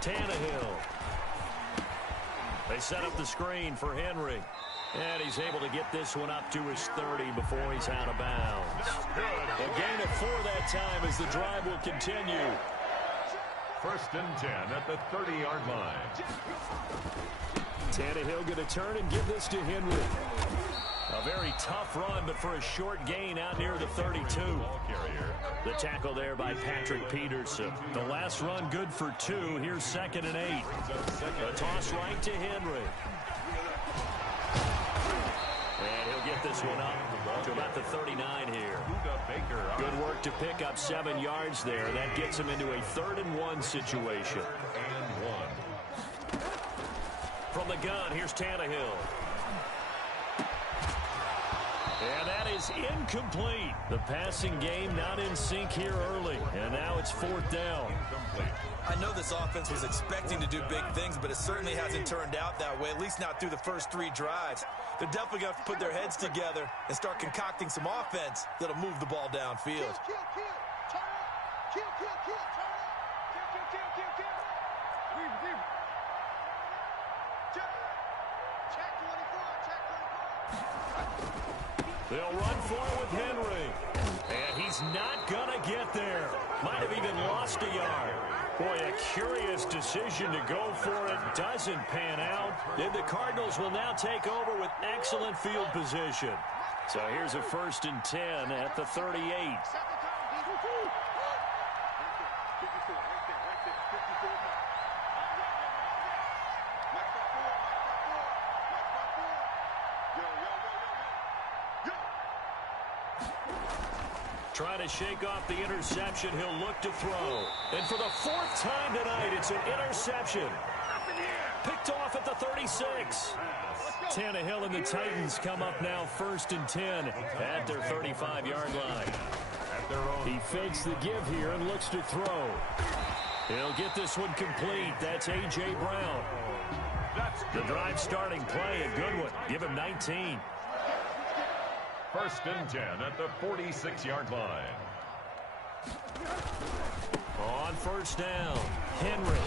Tannehill. They set up the screen for Henry. And he's able to get this one up to his 30 before he's out of bounds. A gain of 4 that time as the drive will continue. 1st and 10 at the 30-yard line. Tannehill going to turn and give this to Henry. A very tough run, but for a short gain out near the 32. The tackle there by Patrick Peterson. The last run good for 2. Here's 2nd and 8. A toss right to Henry. And he'll get this one up to about the 39 here. Good work to pick up 7 yards there. That gets him into a 3rd and 1 situation. And 1. From the gun, here's Tannehill. And that is incomplete. The passing game not in sync here early. And now it's 4th down. I know this offense was expecting to do big things, but it certainly hasn't turned out that way, at least not through the first 3 drives. They're definitely going to have to put their heads together and start concocting some offense that'll move the ball downfield. They'll run for it with Henry. And he's not going to get there. Might have even lost a yard. Boy, a curious decision to go for it. Doesn't pan out. And the Cardinals will now take over with excellent field position. So here's a 1st and 10 at the 38. Trying to shake off the interception. He'll look to throw. And for the 4th time tonight, it's an interception. Picked off at the 36. Tannehill and the Titans come up now 1st and 10 at their 35-yard line. He fakes the give here and looks to throw. He'll get this one complete. That's A.J. Brown. The drive starting play, a good one. Give him 19. 1st and 10 at the 46-yard line. On 1st down, Henry.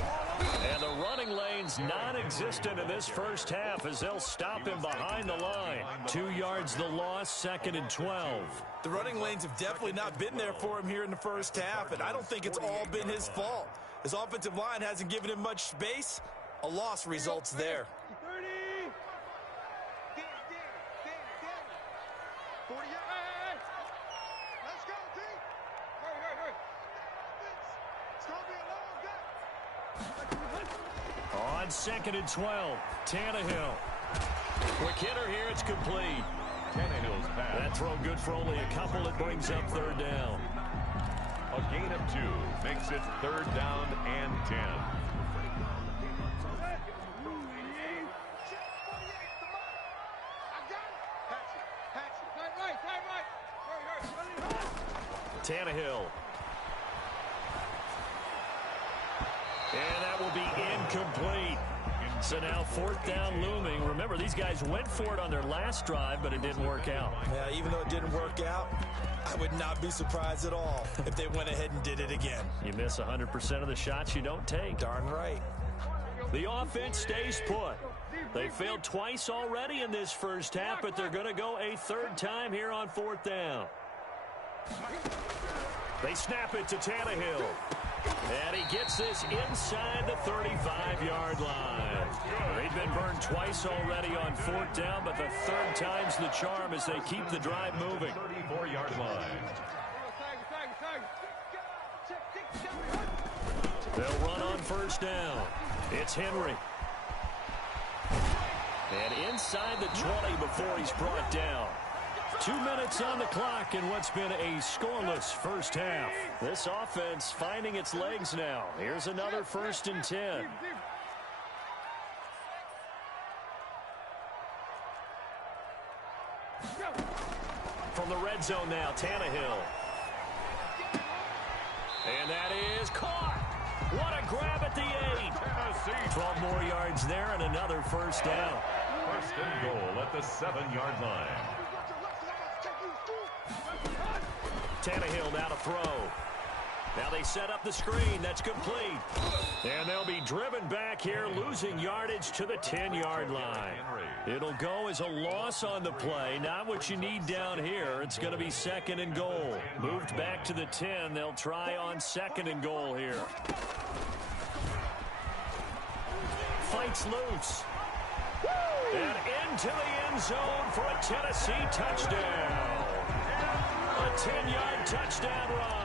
And the running lane's non-existent in this first half as they'll stop him behind the line. 2 yards the loss, 2nd and 12. The running lanes have definitely not been there for him here in the first half, and I don't think it's all been his fault. His offensive line hasn't given him much space. A loss results there. On 2nd and 12, Tannehill. Quick hitter here, it's complete. Tannehill's pass. That throw good for only a couple. It brings up 3rd down. A gain of 2 makes it 3rd down and 10. Tannehill. And that will be incomplete. So now 4th down looming. Remember, these guys went for it on their last drive, but it didn't work out. Yeah, even though it didn't work out, I would not be surprised at all if they went ahead and did it again. You miss 100% of the shots you don't take. Darn right. The offense stays put. They failed twice already in this first half, but they're going to go a 3rd time here on 4th down. They snap it to Tannehill. And he gets this inside the 35-yard line. They've been burned twice already on 4th down, but the 3rd time's the charm as they keep the drive moving. 34-yard line. They'll run on 1st down. It's Henry. And inside the 20 before he's brought down. 2 minutes on the clock in what's been a scoreless first half. This offense finding its legs now. Here's another 1st and 10. From the red zone now, Tannehill. And that is caught. What a grab at the 8. 12 more yards there and another 1st down. 1st and goal at the 7-yard line. Tannehill now to throw. Now they set up the screen. That's complete. And they'll be driven back here, losing yardage to the 10-yard line. It'll go as a loss on the play. Not what you need down here. It's going to be 2nd and goal. Moved back to the 10. They'll try on 2nd and goal here. Fights loose. And into the end zone for a Tennessee touchdown. A 10-yard touchdown run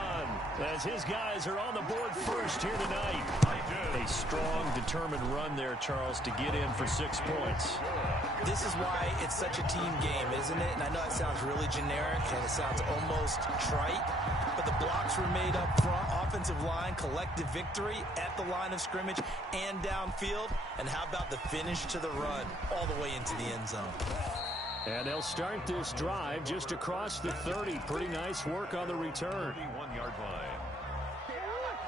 as his guys are on the board first here tonight. A strong, determined run there, Charles, to get in for 6 points. This is why it's such a team game, isn't it? And I know it sounds really generic and it sounds almost trite, but the blocks were made up front, offensive line, collective victory at the line of scrimmage and downfield. And how about the finish to the run all the way into the end zone? And they'll start this drive just across the 30. Pretty nice work on the return. 31-yard line.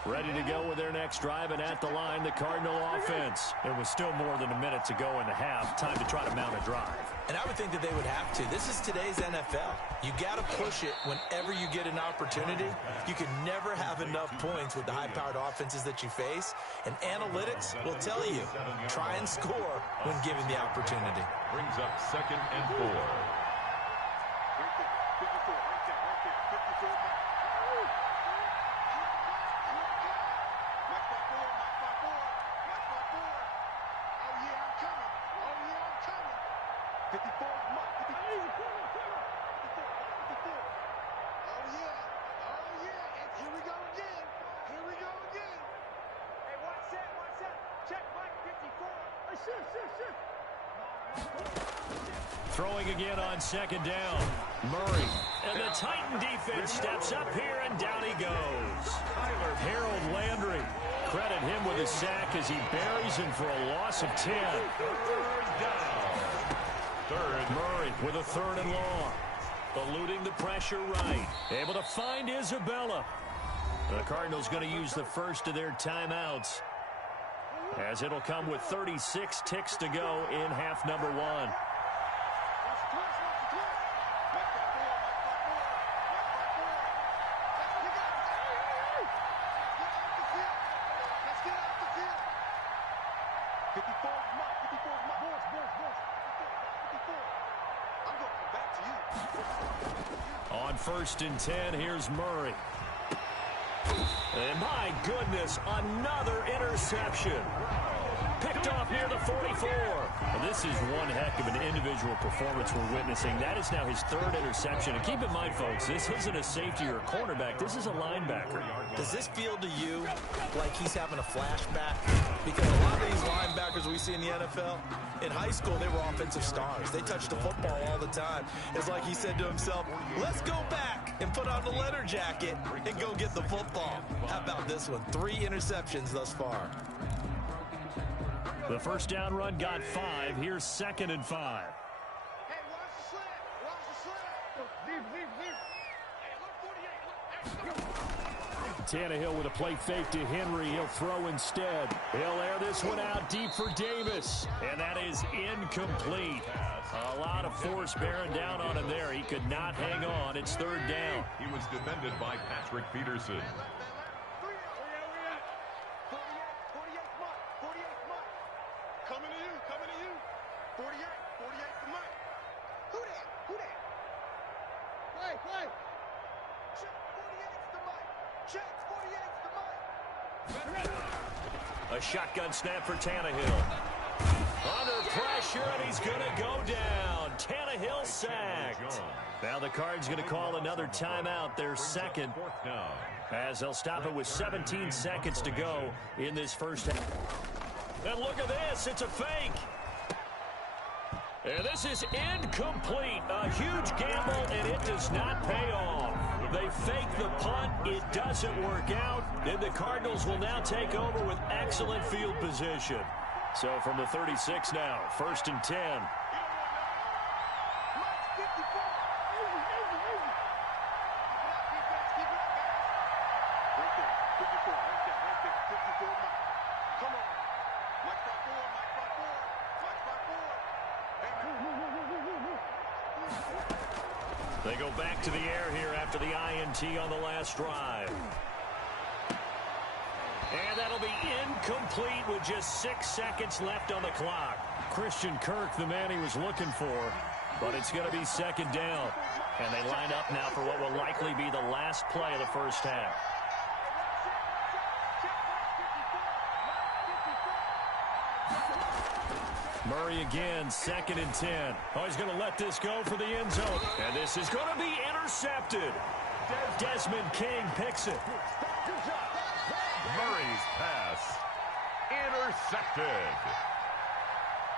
Ready to go with their next drive, and at the line, the Cardinal offense. There was still more than a minute to go in the half. Time to try to mount a drive. And I would think that they would have to. This is today's NFL. You got to push it whenever you get an opportunity. You can never have enough points with the high-powered offenses that you face. And analytics will tell you, try and score when given the opportunity. Brings up 2nd and 4. Throwing again on 2nd down. Murray. And the Titan defense steps up here, and down he goes. Harold Landry. Credit him with a sack as he buries him for a loss of 10. Third. Murray with a 3rd and long. Eluding the pressure right. Able to find Isabella. The Cardinals going to use the first of their timeouts, as it'll come with 36 ticks to go in half number 1. On 1st and 10, here's Murray. And my goodness, another interception. Picked off near the 44. Well, this is one heck of an individual performance we're witnessing. That is now his 3rd interception. And keep in mind, folks, this isn't a safety or a cornerback. This is a linebacker. Does this feel to you like he's having a flashback? Because a lot of these linebackers we see in the NFL, in high school, they were offensive stars. They touched the football all the time. It's like he said to himself, let's go back and put on the leather jacket and go get the football. How about this one? 3 interceptions thus far. The first down run got 5. Here's 2nd and 5. Hey, watch the slant. Watch the slant. Hey, look, 48. Look. Tannehill with a play fake to Henry. He'll throw instead. He'll air this one out deep for Davis. And that is incomplete. A lot of force bearing down on him there. He could not hang on. It's 3rd down. He was defended by Patrick Peterson. A shotgun snap for Tannehill. Under pressure, and he's going to go down. Tannehill sacked. Now the Cards going to call another timeout, their 2nd, as they'll stop it with 17 seconds to go in this first half. And look at this. It's a fake. And this is incomplete. A huge gamble, and it does not pay off. They fake the punt. It doesn't work out. And the Cardinals will now take over with excellent field position. So from the 36 now, 1st and 10. They go back to the air here after the INT on the last drive. And that'll be incomplete with just 6 seconds left on the clock. Christian Kirk, the man he was looking for, but it's going to be second down. And they line up now for what will likely be the last play of the first half. Murray again, 2nd and 10. Oh, he's going to let this go for the end zone. And this is going to be intercepted. Desmond King picks it. Murray's pass intercepted.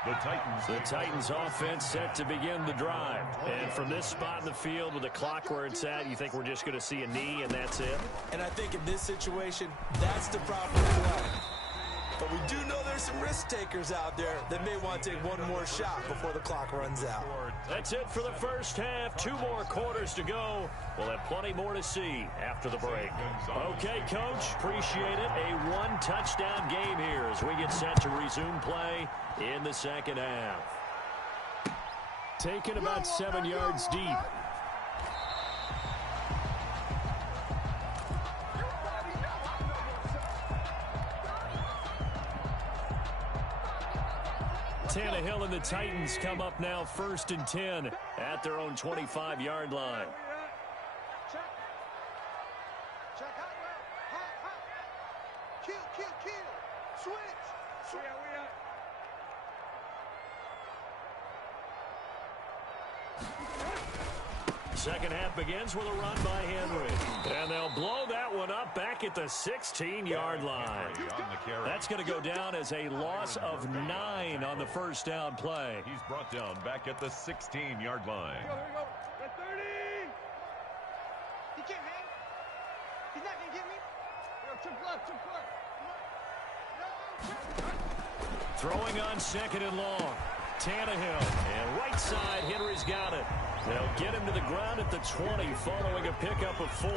The Titans offense set to begin the drive. And from this spot in the field with the clock where it's at, you think we're just going to see a knee and that's it? And I think in this situation, that's the proper play. But we do know there's some risk takers out there that may want to take one more shot before the clock runs out. That's it for the first half. 2 more quarters to go. We'll have plenty more to see after the break. Okay, Coach, appreciate it. A 1-touchdown game here as we get set to resume play in the second half. Taken about 7 yards deep. Tannehill and the Titans come up now 1st and 10 at their own 25-yard line. Check out well. Kill. Switch. Second half begins with a run by Henry. And they'll blow that one up back at the 16-yard line. That's going to go down as a loss of 9 on the first down play. He's brought down back at the 16-yard line. Here we go. At 30. He can't hang. He's not going to get me. Chip left. Throwing on 2nd and long. Tannehill. And right side, Henry's got it. They'll get him to the ground at the 20 following a pickup of 4.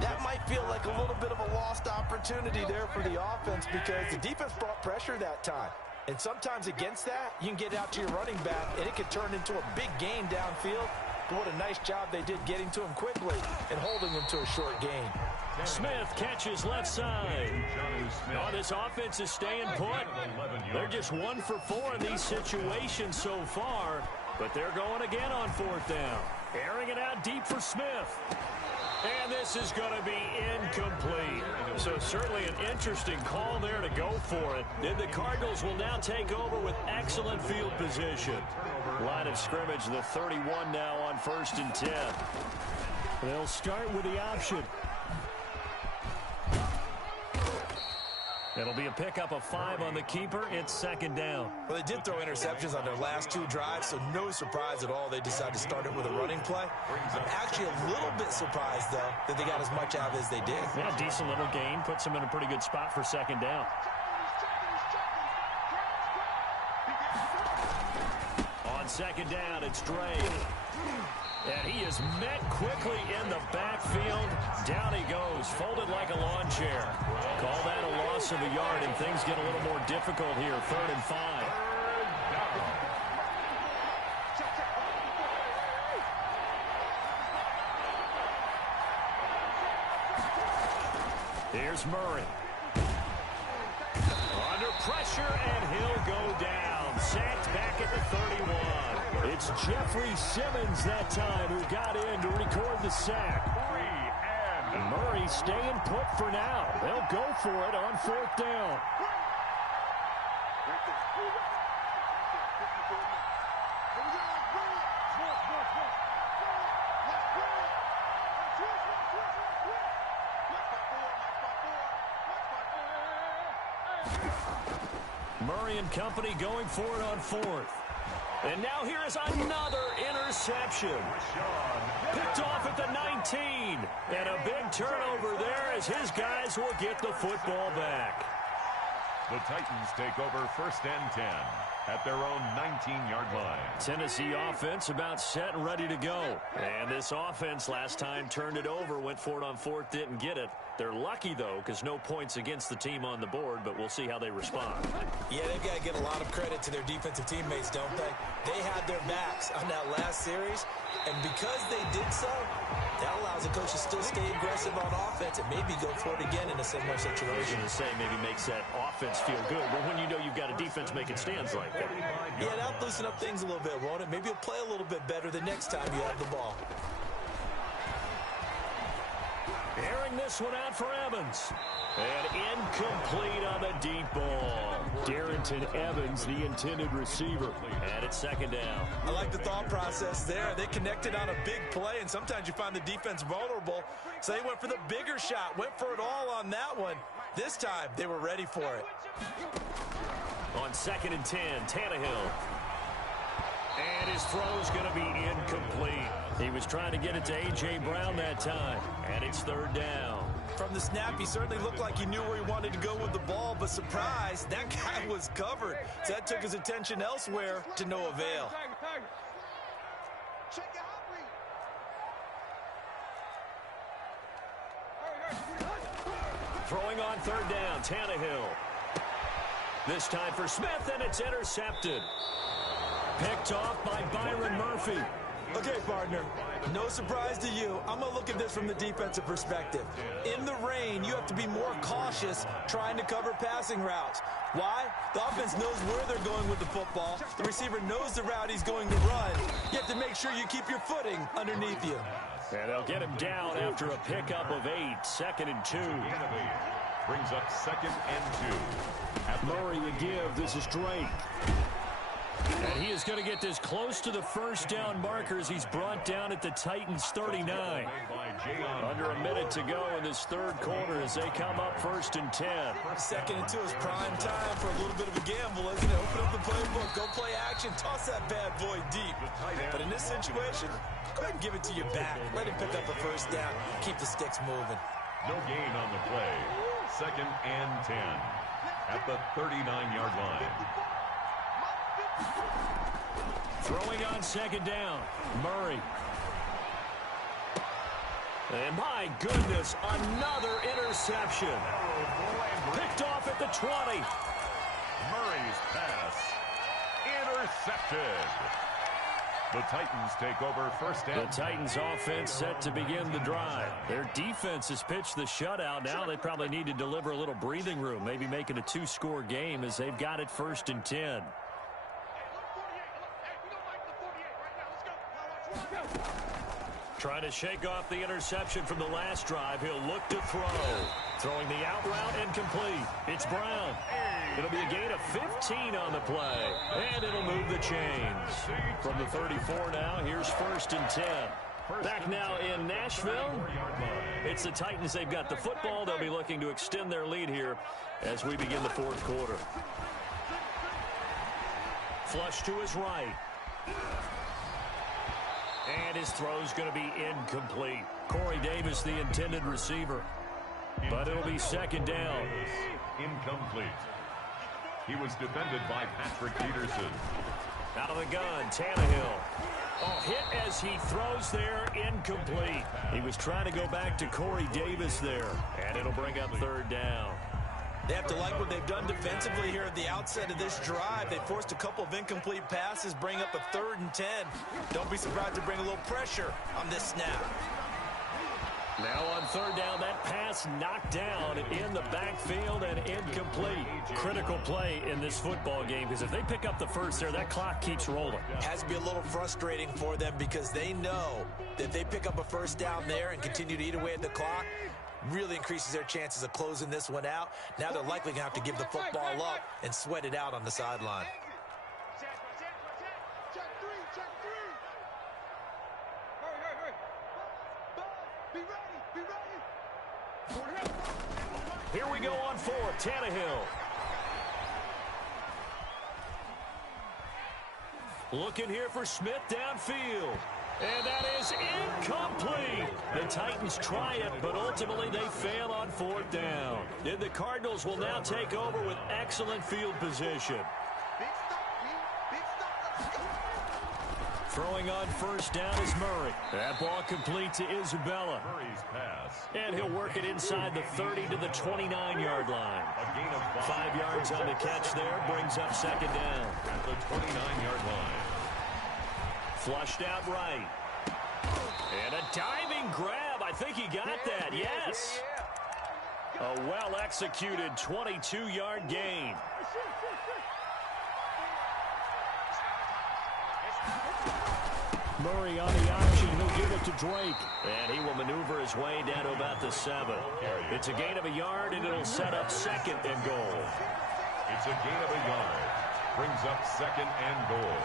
That might feel like a little bit of a lost opportunity there for the offense because the defense brought pressure that time. And sometimes against that, you can get out to your running back, and it could turn into a big gain downfield. But what a nice job they did getting to him quickly and holding him to a short gain. Smith catches left side. Oh, this offense is staying put. They're just 1 for 4 in these situations so far, but they're going again on 4th down. Airing it out deep for Smith. And this is going to be incomplete. So certainly an interesting call there to go for it. Then the Cardinals will now take over with excellent field position. Line of scrimmage, the 31 now on 1st and 10. They'll start with the option. It'll be a pickup of 5 on the keeper. It's 2nd down. Well, they did throw interceptions on their last 2 drives, so no surprise at all they decided to start it with a running play. I'm actually a little bit surprised, though, that they got as much out of it as they did. Yeah, decent little gain. Puts them in a pretty good spot for 2nd down. On 2nd down, it's Dre. And he is met quickly in the backfield. Down he goes, folded like a lawn chair. Call that a loss of a yard, and things get a little more difficult here. 3rd and 5. Here's Murray. Under pressure, and he'll go down. Sacked back at the 31. It's Jeffrey Simmons that time who got in to record the sack. Murray staying put for now. They'll go for it on 4th down. Murray and company going for it on 4th. And now here is another interception. Picked off at the 19. And a big turnover there as his guys will get the football back. The Titans take over 1st and 10 at their own 19-yard line. Tennessee offense about set and ready to go. And this offense last time turned it over, went for it on 4th, didn't get it. They're lucky, though, because no points against the team on the board, but we'll see how they respond. Yeah, they've got to give a lot of credit to their defensive teammates, don't they? They had their backs on that last series, and because they did so, That allows the coach to still stay aggressive on offense and maybe go for it again in a similar situation. I was going to say maybe makes that offense feel good, but when you know you've got a defense making stands like that. Yeah, that'll loosen up things a little bit, won't it? Maybe you'll play a little bit better the next time you have the ball. Airing this one out for Evans. And incomplete on the deep ball. Darrington Evans, the intended receiver. And it's second down. I like the thought process there. They connected on a big play, and sometimes you find the defense vulnerable. So they went for the bigger shot, went for it all on that one. This time, they were ready for it. On 2nd and 10, Tannehill. And his throw's going to be incomplete. He was trying to get it to A.J. Brown that time. And it's 3rd down. From the snap, he certainly looked like he knew where he wanted to go with the ball, but surprise, that guy was covered. So that took his attention elsewhere to no avail. Throwing on 3rd down, Tannehill. This time for Smith, and it's intercepted. Picked off by Byron Murphy. Okay, partner, no surprise to you. I'm going to look at this from the defensive perspective. In the rain, you have to be more cautious trying to cover passing routes. Why? The offense knows where they're going with the football. The receiver knows the route he's going to run. You have to make sure you keep your footing underneath you. And they'll get him down after a pickup of 8, 2nd and 2. Brings up 2nd and 2. Murray again, this is Drake. And he is going to get this close to the first down markers. He's brought down at the Titans 39. Under a minute to go in this 3rd quarter as they come up 1st and 10. 2nd and 2 is prime time for a little bit of a gamble, isn't it? Open up the playbook, go play action, toss that bad boy deep. But in this situation, go ahead and give it to your back. Let him pick up a first down. Keep the sticks moving. No gain on the play. 2nd and 10 at the 39-yard line. Throwing on 2nd down, Murray. And my goodness, another interception. Picked off at the 20. Murray's pass intercepted. The Titans take over 1st and 10. The Titans offense set to begin the drive. Their defense has pitched the shutout. Now they probably need to deliver a little breathing room, maybe make it a 2-score game as they've got it 1st and 10. Trying to shake off the interception from the last drive. He'll look to throw. Throwing the out route incomplete. It's Brown. It'll be a gain of 15 on the play. And it'll move the chains. From the 34 now, here's 1st and 10. Back now in Nashville. It's the Titans. They've got the football. They'll be looking to extend their lead here as we begin the 4th quarter. Flush to his right. And his throw's going to be incomplete. Corey Davis, the intended receiver. But it'll be 2nd down. Incomplete. He was defended by Patrick Peterson. Out of the gun, Tannehill. Oh, hit as he throws there, incomplete. He was trying to go back to Corey Davis there. And it'll bring up 3rd down. They have to like what they've done defensively here at the outset of this drive. They forced a couple of incomplete passes, bring up a 3rd and 10. Don't be surprised to bring a little pressure on this snap. Now on 3rd down, that pass knocked down in the backfield and incomplete. Critical play in this football game because if they pick up the first there, that clock keeps rolling. Has to be a little frustrating for them because they know that if they pick up a first down there and continue to eat away at the clock, really increases their chances of closing this one out. Now they're likely going to have to give the football up and sweat it out on the sideline. Here we go on 4th, Tannehill. Looking here for Smith downfield. And that is incomplete. The Titans try it, but ultimately they fail on 4th down. And the Cardinals will now take over with excellent field position. Throwing on 1st down is Murray. That ball complete to Isabella. Murray's pass. And he'll work it inside the 30 to the 29-yard line. A gain of 5 yards on the catch there, brings up 2nd down. At the 29-yard line. Flushed out right. And a diving running grab. I think he got that, yes. A well-executed 22-yard gain. Murray on the option. He'll give it to Drake. And he will maneuver his way down to about the 7. It's a gain of a yard, and it'll set up 2nd and goal. It's a gain of a yard. Brings up 2nd and goal.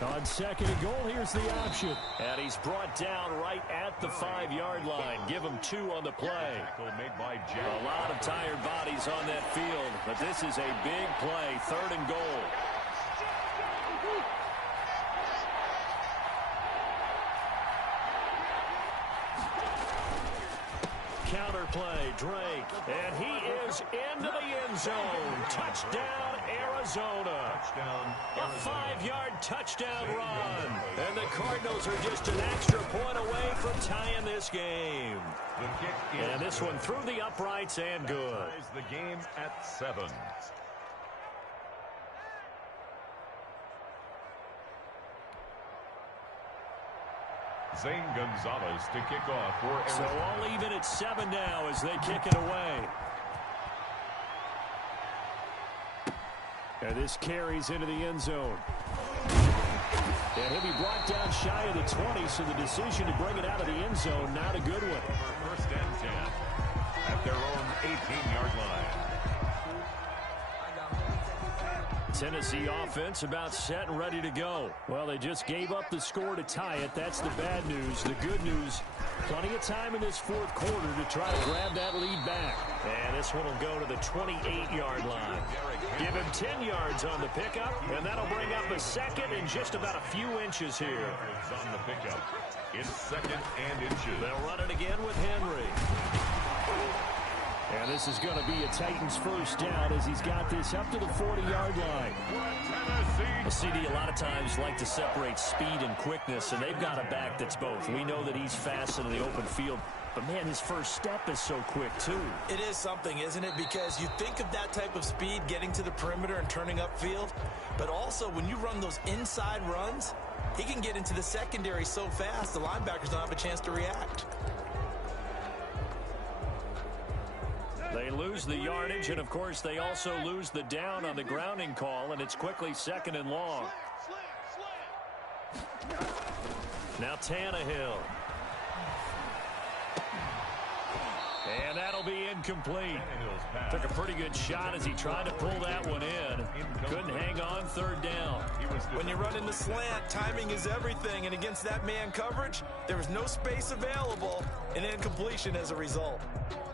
On 2nd and goal, here's the option. And he's brought down right at the 5-yard line. Give him 2 on the play. A lot of tired bodies on that field, but this is a big play. 3rd and goal. Counter play, Drake, and he is into the end zone. Touchdown, Arizona. A 5-yard touchdown run. And the Cardinals are just an extra point away from tying this game. And this one through the uprights and good. The game at 7. Zane Gonzalez to kick off for Arizona. So all even at 7 now as they kick it away. And this carries into the end zone. And he'll be brought down shy of the 20, so the decision to bring it out of the end zone, not a good one. 1st and 10 at their own 18-yard line. Tennessee offense about set and ready to go. Well, they just gave up the score to tie it. That's the bad news. The good news, plenty of time in this 4th quarter to try to grab that lead back. And this one will go to the 28-yard line. Give him 10 yards on the pickup, and that'll bring up a 2nd and just about a few inches here. On the pickup. It's 2nd and inches. They'll run it again with Henry. And this is going to be a Titans 1st down as he's got this up to the 40-yard line. A CD a lot of times like to separate speed and quickness, and they've got a back that's both. We know that he's fast in the open field, but man, his first step is so quick too. It is something, isn't it? Because you think of that type of speed getting to the perimeter and turning upfield, but also when you run those inside runs, he can get into the secondary so fast the linebackers don't have a chance to react. They lose the yardage, and of course they also lose the down on the grounding call, and it's quickly 2nd and long. Now Tannehill. And that'll be incomplete. Took a pretty good shot as he tried to pull that one in. Couldn't hang on 3rd down. When you run in the slant, timing is everything, and against that man coverage, there was no space available, and incompletion as a result.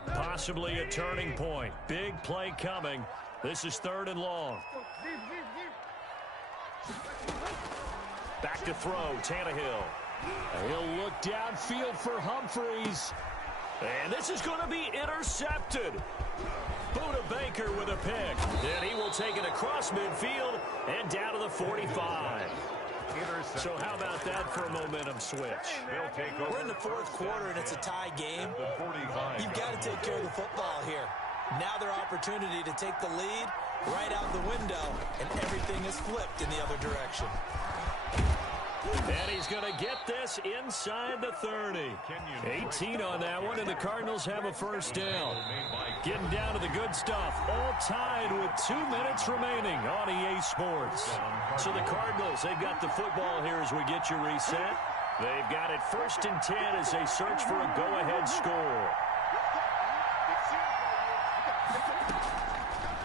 Possibly a turning point. Big play coming. This is 3rd and long. Back to throw, Tannehill. He'll look downfield for Humphreys. And this is going to be intercepted. Buda Baker with a pick. And he will take it across midfield and down to the 45. So how about that for a momentum switch? We're in the 4th quarter, and it's a tie game. You've got to take care of the football here. Now their opportunity to take the lead right out the window, and everything is flipped in the other direction. And he's going to get this inside the 30. 18 on that one, and the Cardinals have a 1st down. Getting down to the good stuff. All tied with 2 minutes remaining on EA Sports. So the Cardinals, they've got the football here as we get you reset. They've got it 1st and 10 as they search for a go-ahead score.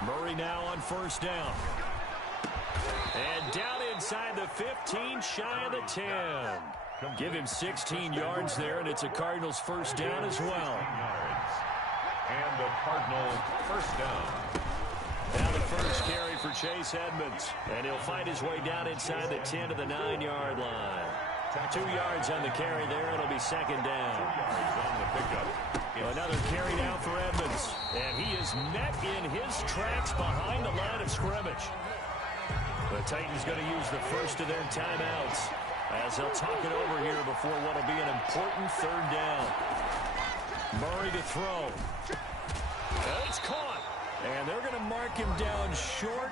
Murray now on 1st down. And down inside the 15, shy of the 10. Give him 16 yards there, and it's a Cardinals 1st down as well. And the Cardinal 1st down. Now the first carry for Chase Edmonds. And he'll fight his way down inside the 10 to the 9-yard line. 2 yards on the carry there. It'll be 2nd down. 2 yards on the pickup. Another carry down for Edmonds. And he is met in his tracks behind the line of scrimmage. The Titans going to use the first of their timeouts as they'll talk it over here before what will be an important 3rd down. Murray to throw. And it's caught. And they're going to mark him down short,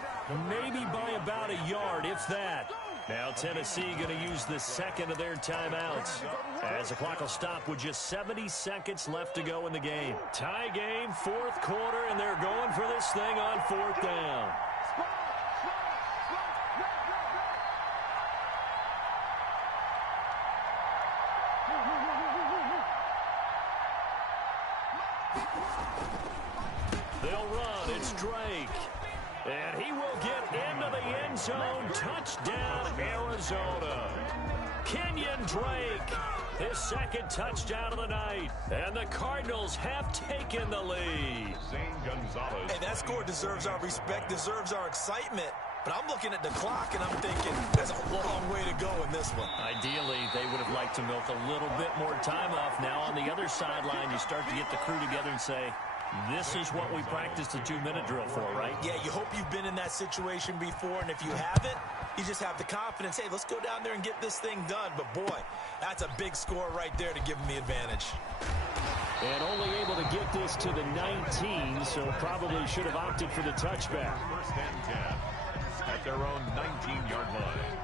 maybe by about a yard, if that. Now Tennessee going to use the second of their timeouts, as the clock will stop with just 70 seconds left to go in the game. Tie game, fourth quarter, and they're going for this thing on fourth down. They'll run. It's Drake. And he will get into the end zone. Touchdown, Arizona. Kenyon Drake, his second touchdown of the night. And the Cardinals have taken the lead. Hey, that score deserves our respect, deserves our excitement. But I'm looking at the clock, and I'm thinking there's a long way to go in this one. Ideally, they would have liked to milk a little bit more time off. Now on the other sideline, you start to get the crew together and say, this is what we practiced the 2-minute drill for, right? Yeah, you hope you've been in that situation before, and if you haven't, you just have the confidence, hey, let's go down there and get this thing done. But, boy, that's a big score right there to give them the advantage. And only able to get this to the 19, so probably should have opted for the touchback. First and 10 at their own 19-yard line.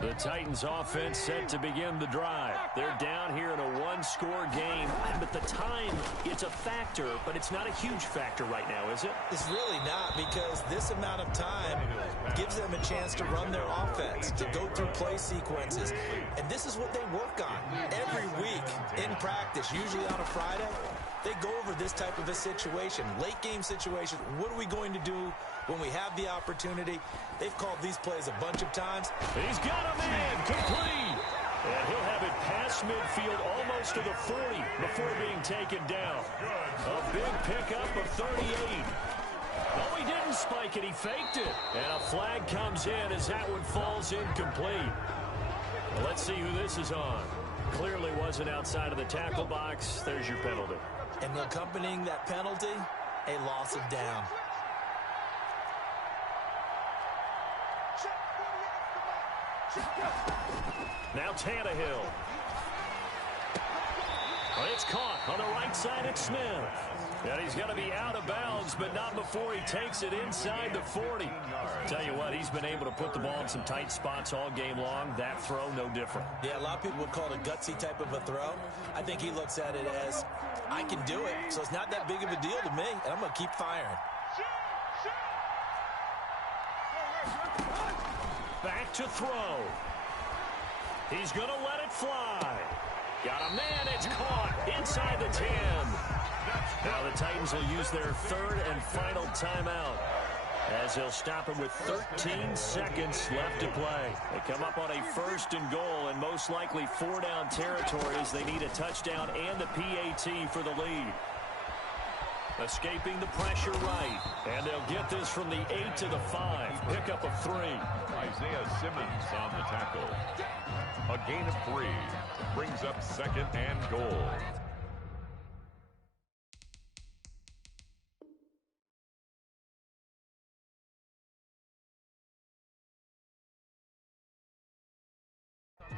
The Titans offense set to begin the drive. They're down here in a one-score game, but the time, it's a factor, but it's not a huge factor right now, is it? It's really not, because this amount of time gives them a chance to run their offense, to go through play sequences. And this is what they work on every week in practice, usually on a Friday. They go over this type of a situation, late-game situation. What are we going to do when we have the opportunity? They've called these plays a bunch of times. He's got a man, complete. And he'll have it past midfield almost to the 40 before being taken down. A big pickup of 38. Oh, he didn't spike it, he faked it. And a flag comes in as that one falls incomplete. Well, let's see who this is on. Clearly wasn't outside of the tackle box. There's your penalty. And accompanying that penalty, a loss of down. Now Tannehill. Well, it's caught on the right side at Smith. And he's going to be out of bounds, but not before he takes it inside the 40. Tell you what, he's been able to put the ball in some tight spots all game long. That throw, no different. Yeah, a lot of people would call it a gutsy type of a throw. I think he looks at it as, I can do it, so it's not that big of a deal to me, and I'm going to keep firing. Back to throw. He's going to let it fly. Got a man, it's caught inside the 10. Now the Titans will use their third and final timeout, as they'll stop him with 13 seconds left to play. They come up on a first and goal, and most likely 4-down territory as they need a touchdown and the PAT for the lead. Escaping the pressure right, and they'll get this from the 8 to the 5. Pickup of 3. Isaiah Simmons on the tackle. A gain of 3 brings up second and goal.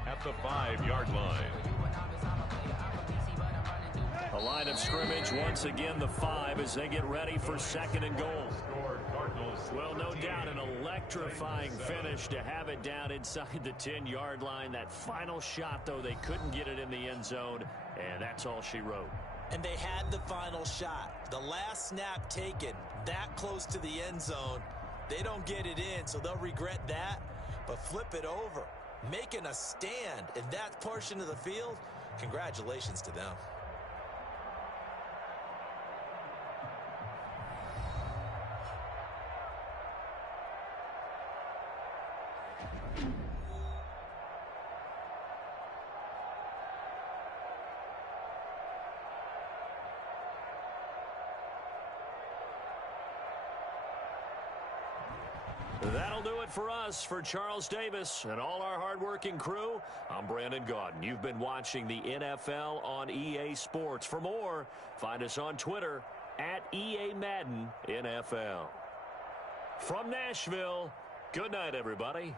At the 5-yard line. A line of scrimmage once again, the 5, as they get ready for second and goal. Well, no doubt an electrifying finish to have it down inside the 10-yard line. That final shot, though, they couldn't get it in the end zone, and that's all she wrote. And they had the final shot. The last snap taken that close to the end zone. They don't get it in, so they'll regret that. But flip it over, making a stand in that portion of the field, congratulations to them. That'll do it for us. For Charles Davis and all our hardworking crew, I'm Brandon Gaudin. You've been watching the NFL on EA Sports. For more, find us on Twitter at EA Madden NFL. From Nashville, good night, everybody.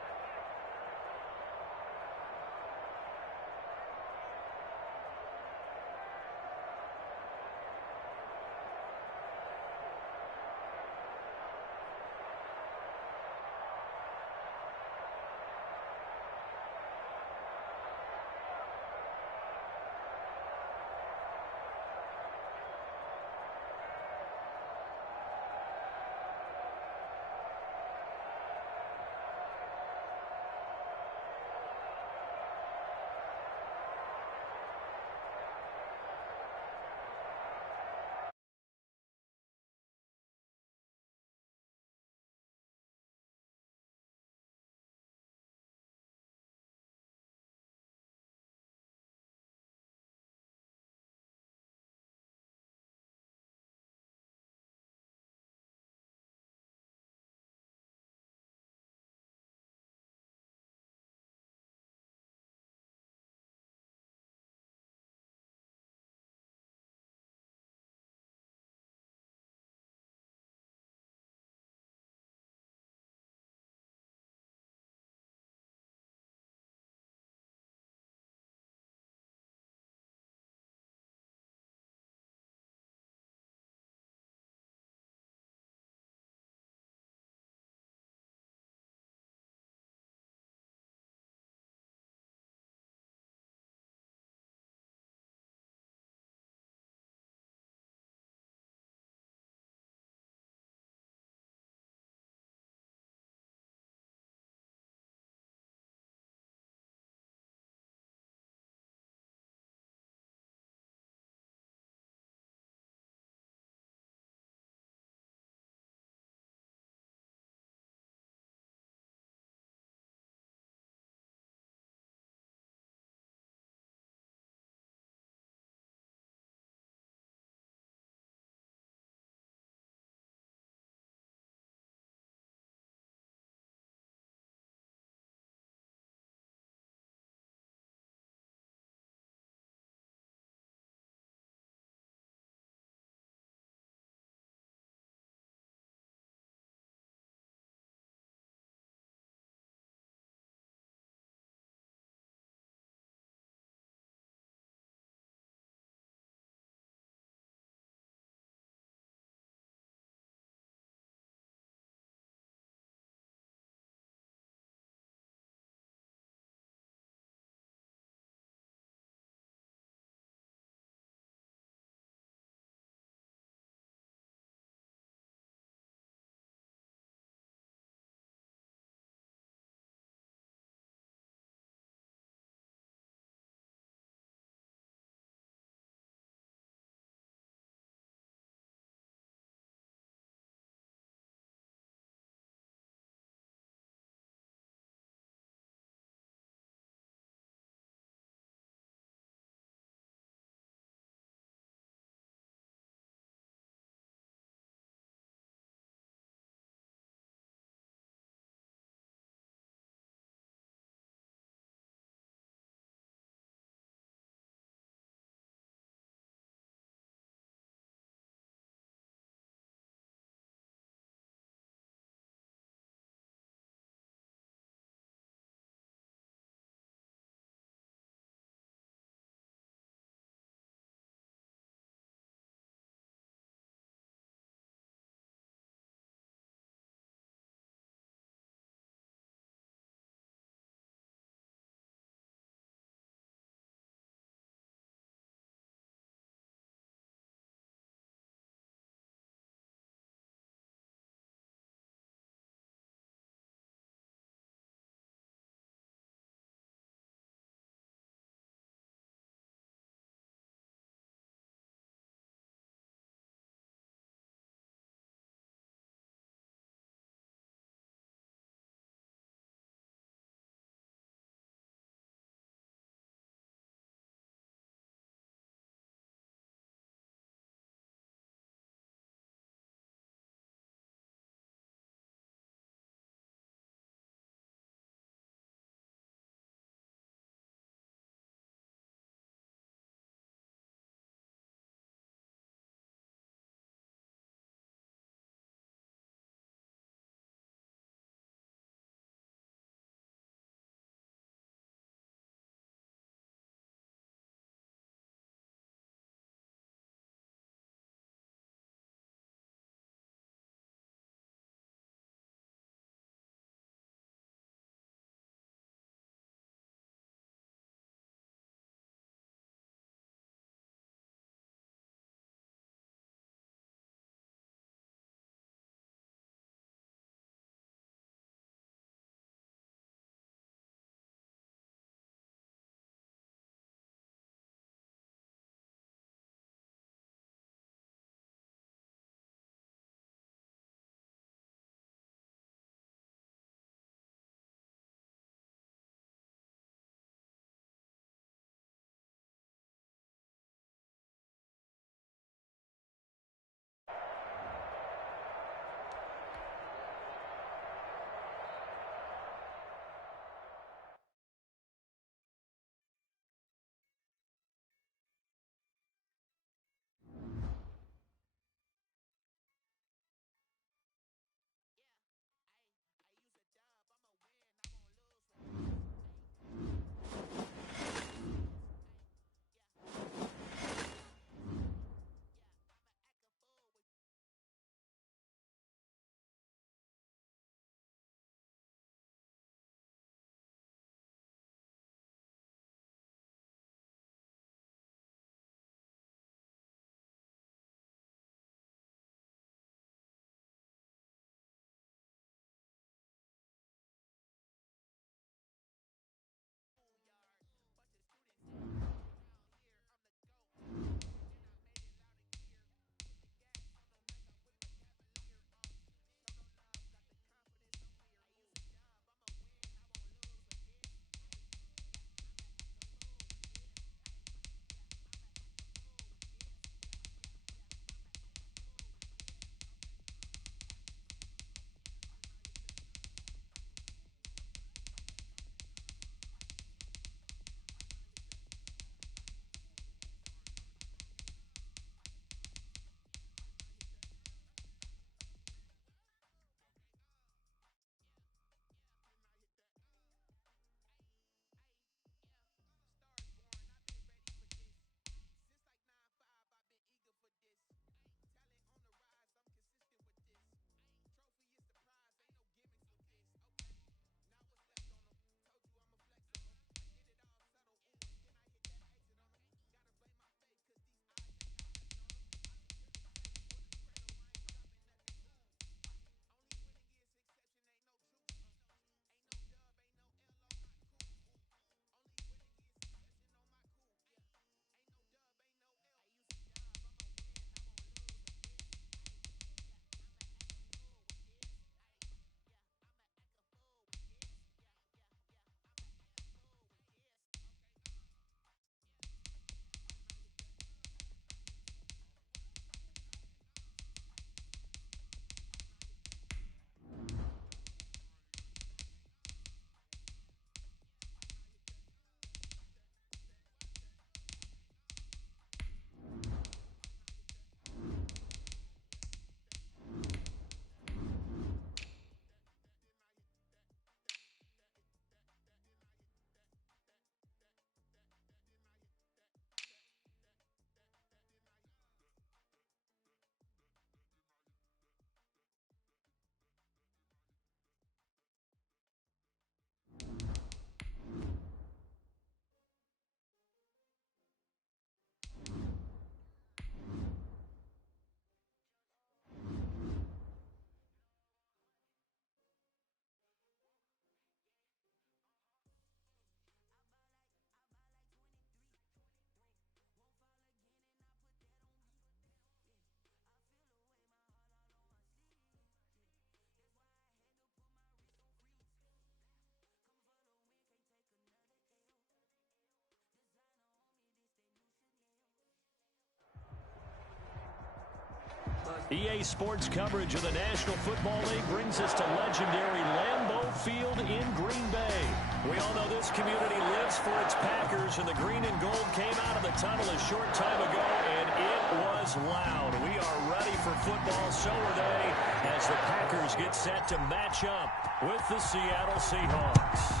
EA Sports coverage of the National Football League brings us to legendary Lambeau Field in Green Bay. We all know this community lives for its Packers, and the green and gold came out of the tunnel a short time ago, and it was loud. We are ready for football, so are they, as the Packers get set to match up with the Seattle Seahawks.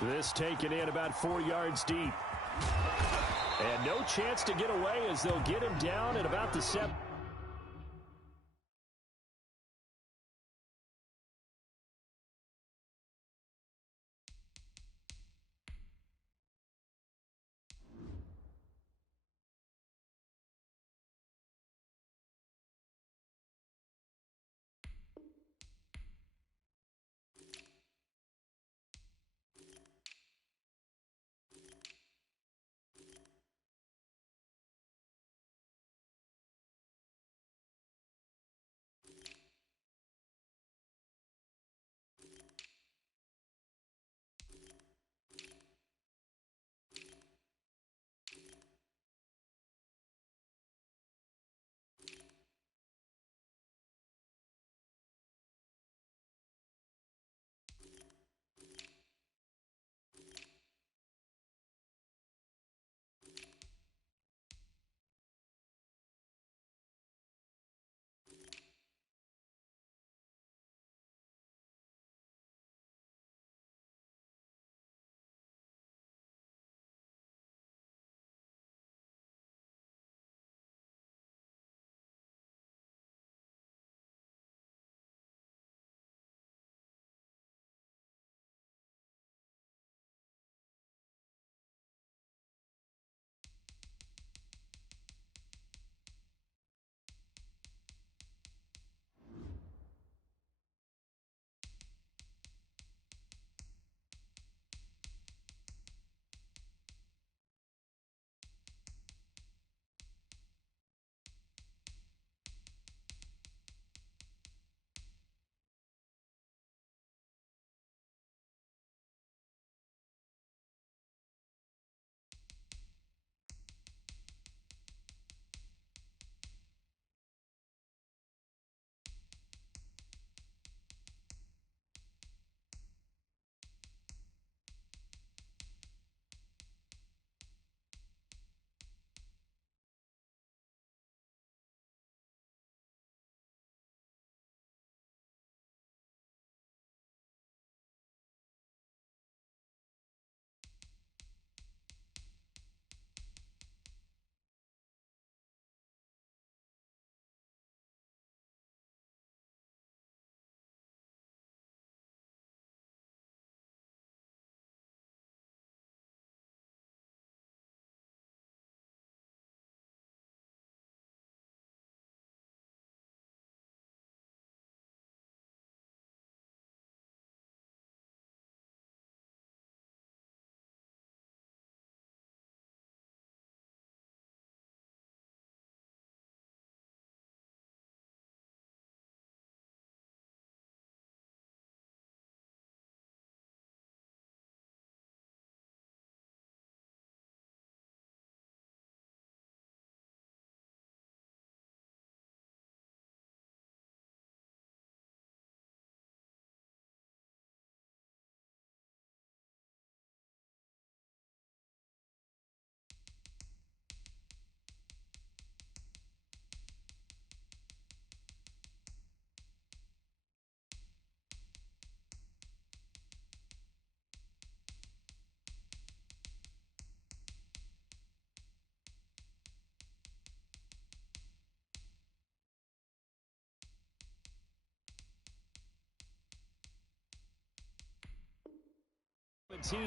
This taken in about 4 yards deep. And no chance to get away as they'll get him down at about the 7.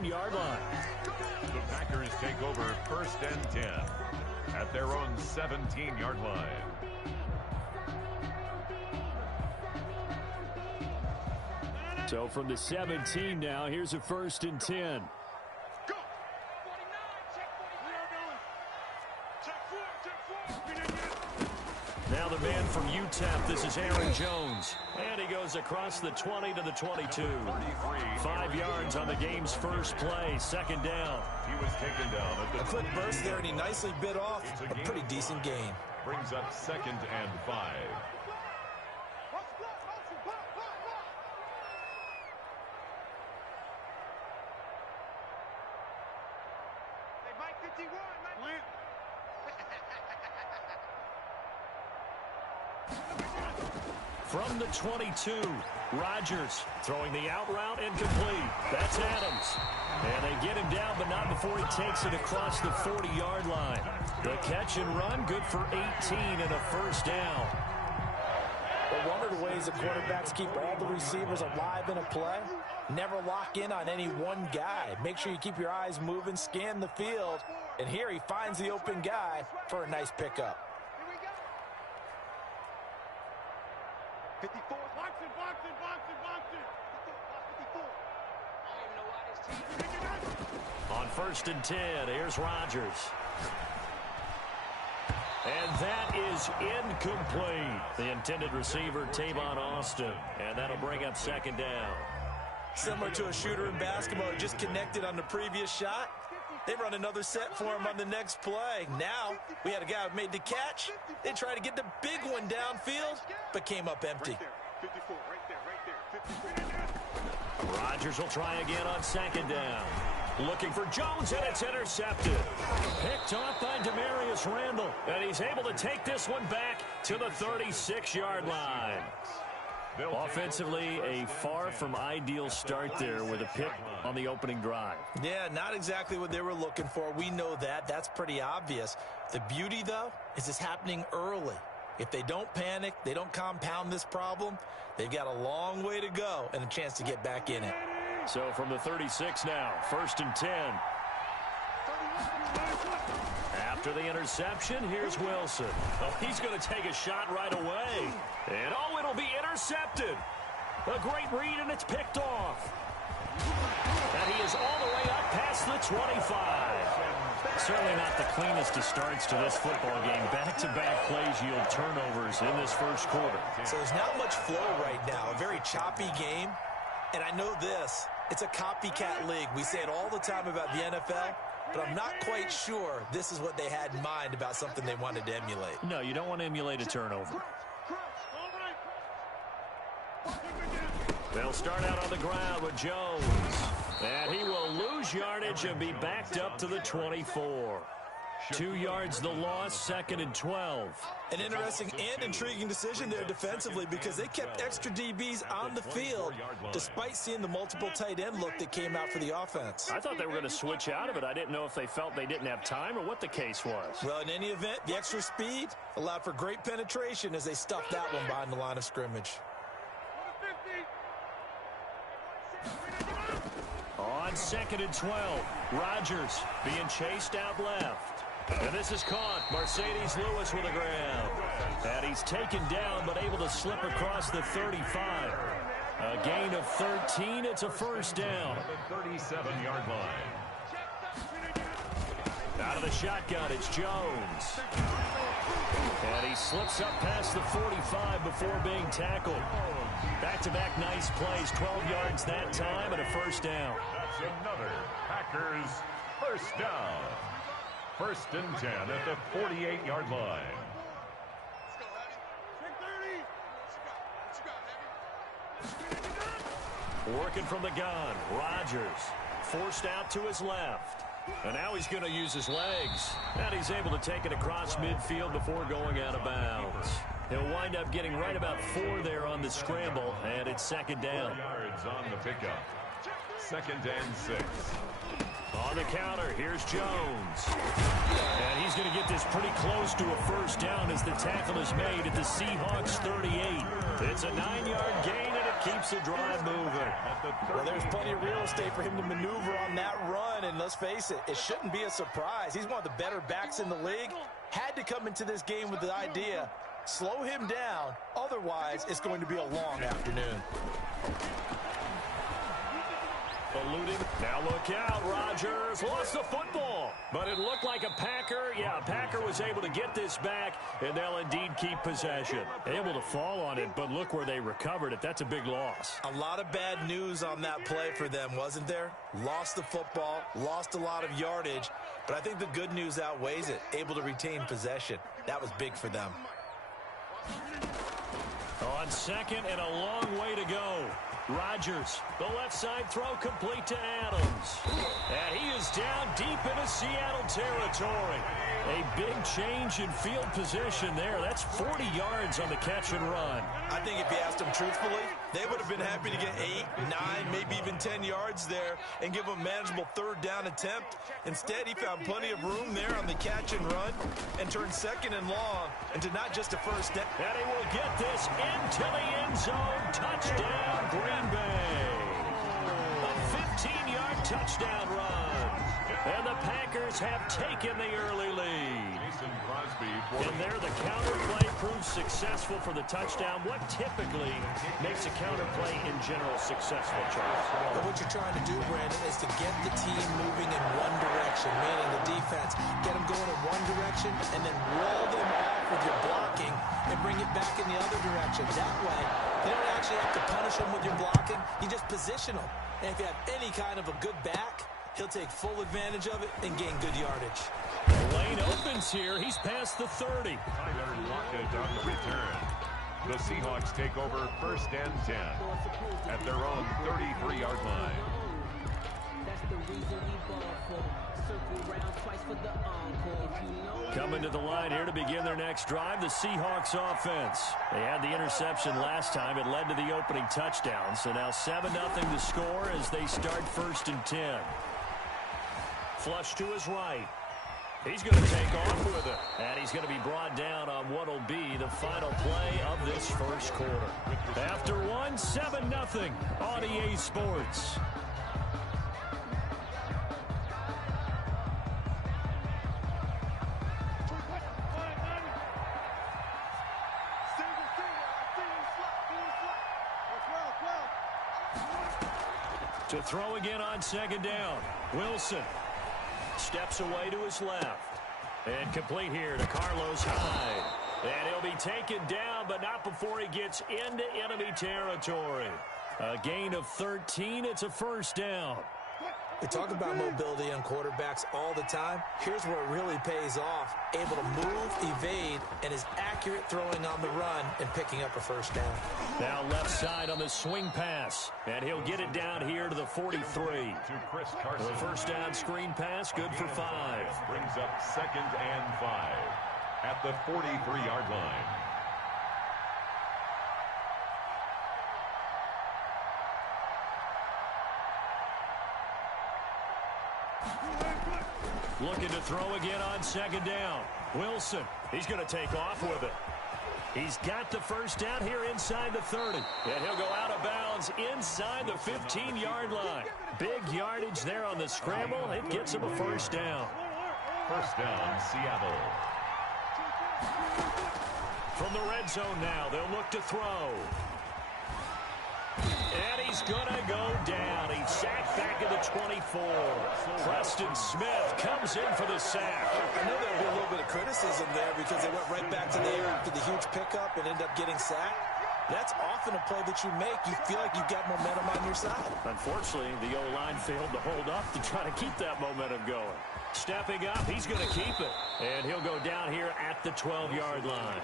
Yard line. The Packers take over 1st and 10 at their own 17-yard line. So from the 17 now, here's a 1st and 10. Go. 49, check 49. Check 4, check 4. Now the man from UTEP, this is Aaron Jones. And he goes across the 20 to the 22. 5 yards on the game's first play, second down. He was taken down at the A quick burst there, and he nicely bit off a pretty decent gain. Brings up 2nd and 5. Hey, Mike 51, Mike. From the 22, Rodgers throwing the out route incomplete. That's Adams. And they get him down, but not before he takes it across the 40-yard line. The catch and run, good for 18 and a first down. Well, one of the ways the quarterbacks keep all the receivers alive in a play, never lock in on any one guy. Make sure you keep your eyes moving, scan the field, and here he finds the open guy for a nice pickup. 54. Box it. 54. I don't even know why this team. On 1st and 10, here's Rodgers. And that is incomplete. The intended receiver, Tavon Austin. And that'll bring up 2nd down. Similar to a shooter in basketball who just connected on the previous shot. They run another set for him on the next play. Now, we had a guy who made the catch. They tried to get the big one downfield, but came up empty. 54, right there. Rodgers will try again on 2nd down. Looking for Jones, and it's intercepted. Picked off by Demarius Randall, and he's able to take this one back to the 36-yard line. Offensively, a far from ideal start there with a pick on the opening drive. Yeah, not exactly what they were looking for. We know that. That's pretty obvious. The beauty, though, is it's happening early. If they don't panic, they don't compound this problem, they've got a long way to go and a chance to get back in it. So from the 36 now, 1st and 10. After the interception, here's Wilson. Oh, he's going to take a shot right away. And, oh, it'll be intercepted. A great read, and it's picked off. And he is all the way up past the 25. Certainly not the cleanest of starts to this football game. Back-to-back plays yield turnovers in this first quarter. So there's not much flow right now. A very choppy game. And I know this. It's a copycat league. We say it all the time about the NFL. But I'm not quite sure this is what they had in mind about something they wanted to emulate. No, you don't want to emulate a turnover. They'll start out on the ground with Jones. And he will lose yardage and be backed up to the 24. 2 yards the loss, 2nd and 12. An interesting and intriguing decision there defensively because they kept extra DBs on the field despite seeing the multiple tight end look that came out for the offense. I thought they were going to switch out of it. I didn't know if they felt they didn't have time or what the case was. Well, in any event, the extra speed allowed for great penetration as they stuffed that one behind the line of scrimmage. On 2nd and 12, Rodgers being chased out left. And this is caught. Mercedes Lewis with a grab. And he's taken down but able to slip across the 35. A gain of 13. It's a first down. The 37-yard line. Out of the shotgun, it's Jones. And he slips up past the 45 before being tackled. Back-to-back nice plays, 12 yards that time, and a first down. That's another Packers first down. 1st and 10 at the 48-yard line. Working from the gun, Rodgers forced out to his left. And now he's going to use his legs. And he's able to take it across midfield before going out of bounds. He'll wind up getting right about 4 there on the scramble, and it's 2nd down. 4 yards on the pickup. 2nd and 6. On the counter, here's Jones. And he's going to get this pretty close to a first down as the tackle is made at the Seahawks 38. It's a 9-yard gain, and it keeps the drive moving. Well, there's plenty of real estate for him to maneuver on that run, and let's face it, it shouldn't be a surprise. He's one of the better backs in the league. Had to come into this game with the idea, slow him down, otherwise it's going to be a long afternoon. eluded. Now look out. Rodgers lost the football. But it looked like a Packer. Yeah, a Packer was able to get this back, and they'll indeed keep possession. Able to fall on it, but look where they recovered it. That's a big loss. A lot of bad news on that play for them, wasn't there? Lost the football, lost a lot of yardage, but I think the good news outweighs it. Able to retain possession. That was big for them. On second and a long way to go. Rodgers, the left side throw complete to Adams. And he is down deep into Seattle territory. A big change in field position there. That's 40 yards on the catch and run. I think if you asked them truthfully, they would have been happy to get 8, 9, maybe even 10 yards there and give them a manageable third down attempt. Instead, he found plenty of room there on the catch and run and turned second and long into not just a first down. And he will get this into the end zone. Touchdown, Green Bay. A 15-yard touchdown run. And the Packers have taken the early lead. And there the counter play proves successful for the touchdown. What typically makes a counter play in general successful, Charles? But what you're trying to do, Brandon, is to get the team moving in one direction, meaning the defense, get them going in one direction and then roll them off with your blocking and bring it back in the other direction. That way, you don't actually have to punish them with your blocking. You just position them. And if you have any kind of a good back, he'll take full advantage of it and gain good yardage. Lane opens here. He's past the 30. Tyler Lockett on the return. The Seahawks take over first and 10 at their own 33-yard line. Coming to the line here to begin their next drive, the Seahawks offense. They had the interception last time. It led to the opening touchdown. So now 7-0 the score as they start first and 10. Flush to his right. He's going to take off with it. And he's going to be brought down on what will be the final play of this first quarter. After one, 7-0 on EA Sports. To throw again on second down. Wilson steps away to his left. And complete here to Carlos Hyde. And he'll be taken down, but not before he gets into enemy territory. A gain of 13. It's a first down. We talk about mobility on quarterbacks all the time. Here's where it really pays off. Able to move, evade, and is accurate throwing on the run and picking up a first down. Now left side on the swing pass. And he'll get it down here to the 43. To Chris Carson. The first down screen pass, good for 5. Brings up second and 5 at the 43-yard line. Looking to throw again on second down. Wilson, he's going to take off with it. He's got the first down here inside the 30. And he'll go out of bounds inside the 15-yard line. Big yardage there on the scramble. It gets him a first down. First down, Seattle. From the red zone now, they'll look to throw. And he's going to go down. He's sacked back at the 24. Preston Smith comes in for the sack. I know there'll be a little bit of criticism there because they went right back to the air after the huge pickup and ended up getting sacked. That's often a play that you make. You feel like you've got momentum on your side. Unfortunately, the O-line failed to hold up to try to keep that momentum going. Stepping up, he's going to keep it. And he'll go down here at the 12-yard line.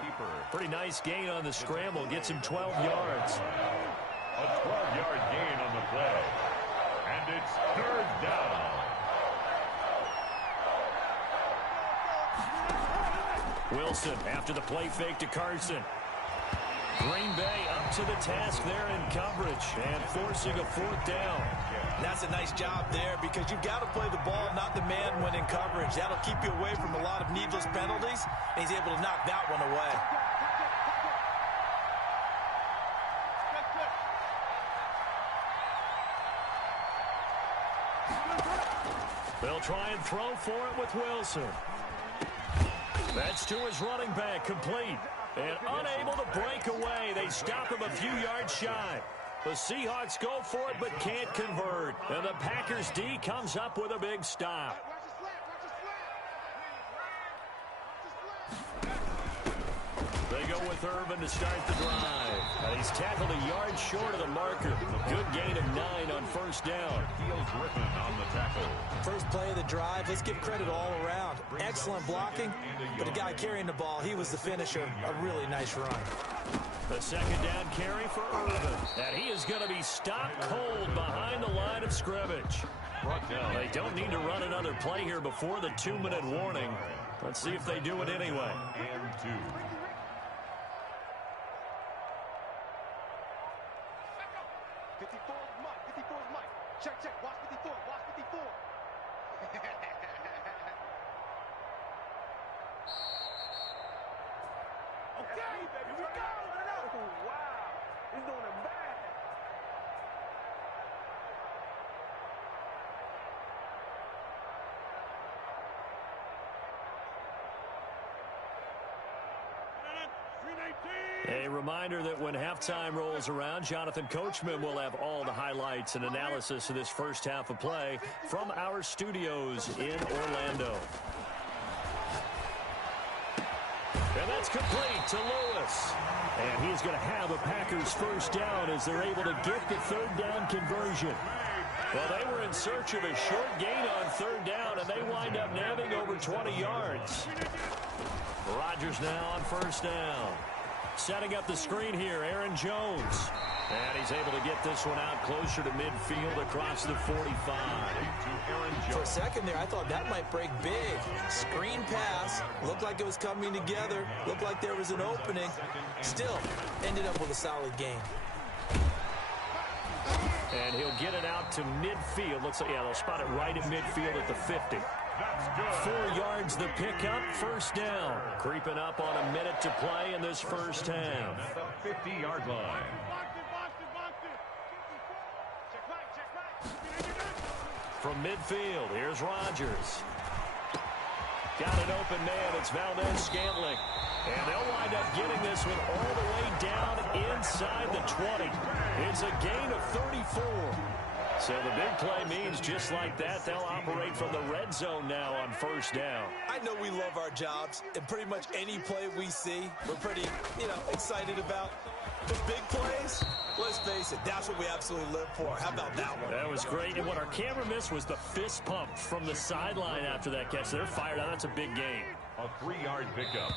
Pretty nice gain on the scramble. Gets him 12 yards. A 12-yard gain on the play. And it's third down. Wilson after the play fake to Carson. Green Bay up to the task there in coverage and forcing a fourth down. And that's a nice job there because you've got to play the ball, not the man when in coverage. That'll keep you away from a lot of needless penalties, and he's able to knock that one away. They'll try and throw for it with Wilson. That's to his running back, complete. And unable to break away. They stop him a few yards shy. The Seahawks go for it but can't convert. And the Packers D comes up with a big stop. They go with Irvin to start the drive. And he's tackled a yard short of the marker. A good gain of 9 on first down. Heels Griffin on the tackle. First play of the drive, let's give credit all around. Excellent blocking, but the guy carrying the ball, he was the finisher. A really nice run. The second down carry for Irvin. And he is going to be stopped cold behind the line of scrimmage. They don't need to run another play here before the 2-minute warning. Let's see if they do it anyway. And 2. Check, check. Watch 54. Watch 54. Okay, baby, we go. Oh, wow. He's doing it bad. A reminder that when halftime rolls around, Jonathan Coachman will have all the highlights and analysis of this first half of play from our studios in Orlando. And that's complete to Lewis. And he's going to have a Packers first down as they're able to get the third down conversion. Well, they were in search of a short gain on third down, and they wind up nabbing over 20 yards. Rodgers now on first down. Setting up the screen here, Aaron Jones. And he's able to get this one out closer to midfield across the 45. For a second there, I thought that might break big. Screen pass. Looked like it was coming together. Looked like there was an opening. Still, ended up with a solid gain. And he'll get it out to midfield. Looks like, yeah, they'll spot it right at midfield at the 50. 4 yards the pickup, first down. Creeping up on a minute to play in this first half. At the 50-yard line. From midfield, here's Rodgers. Got an open man, it's Valdez-Scantling. And they'll wind up getting this one all the way down inside the 20. It's a gain of 34. So the big play means just like that, they'll operate from the red zone now on first down. I know we love our jobs, and pretty much any play we see, we're pretty, excited about. But big plays, let's face it, that's what we absolutely live for. How about that one? That was great, and what our camera missed was the fist pump from the sideline after that catch. They're fired out. That's a big gain. A 3-yard pickup.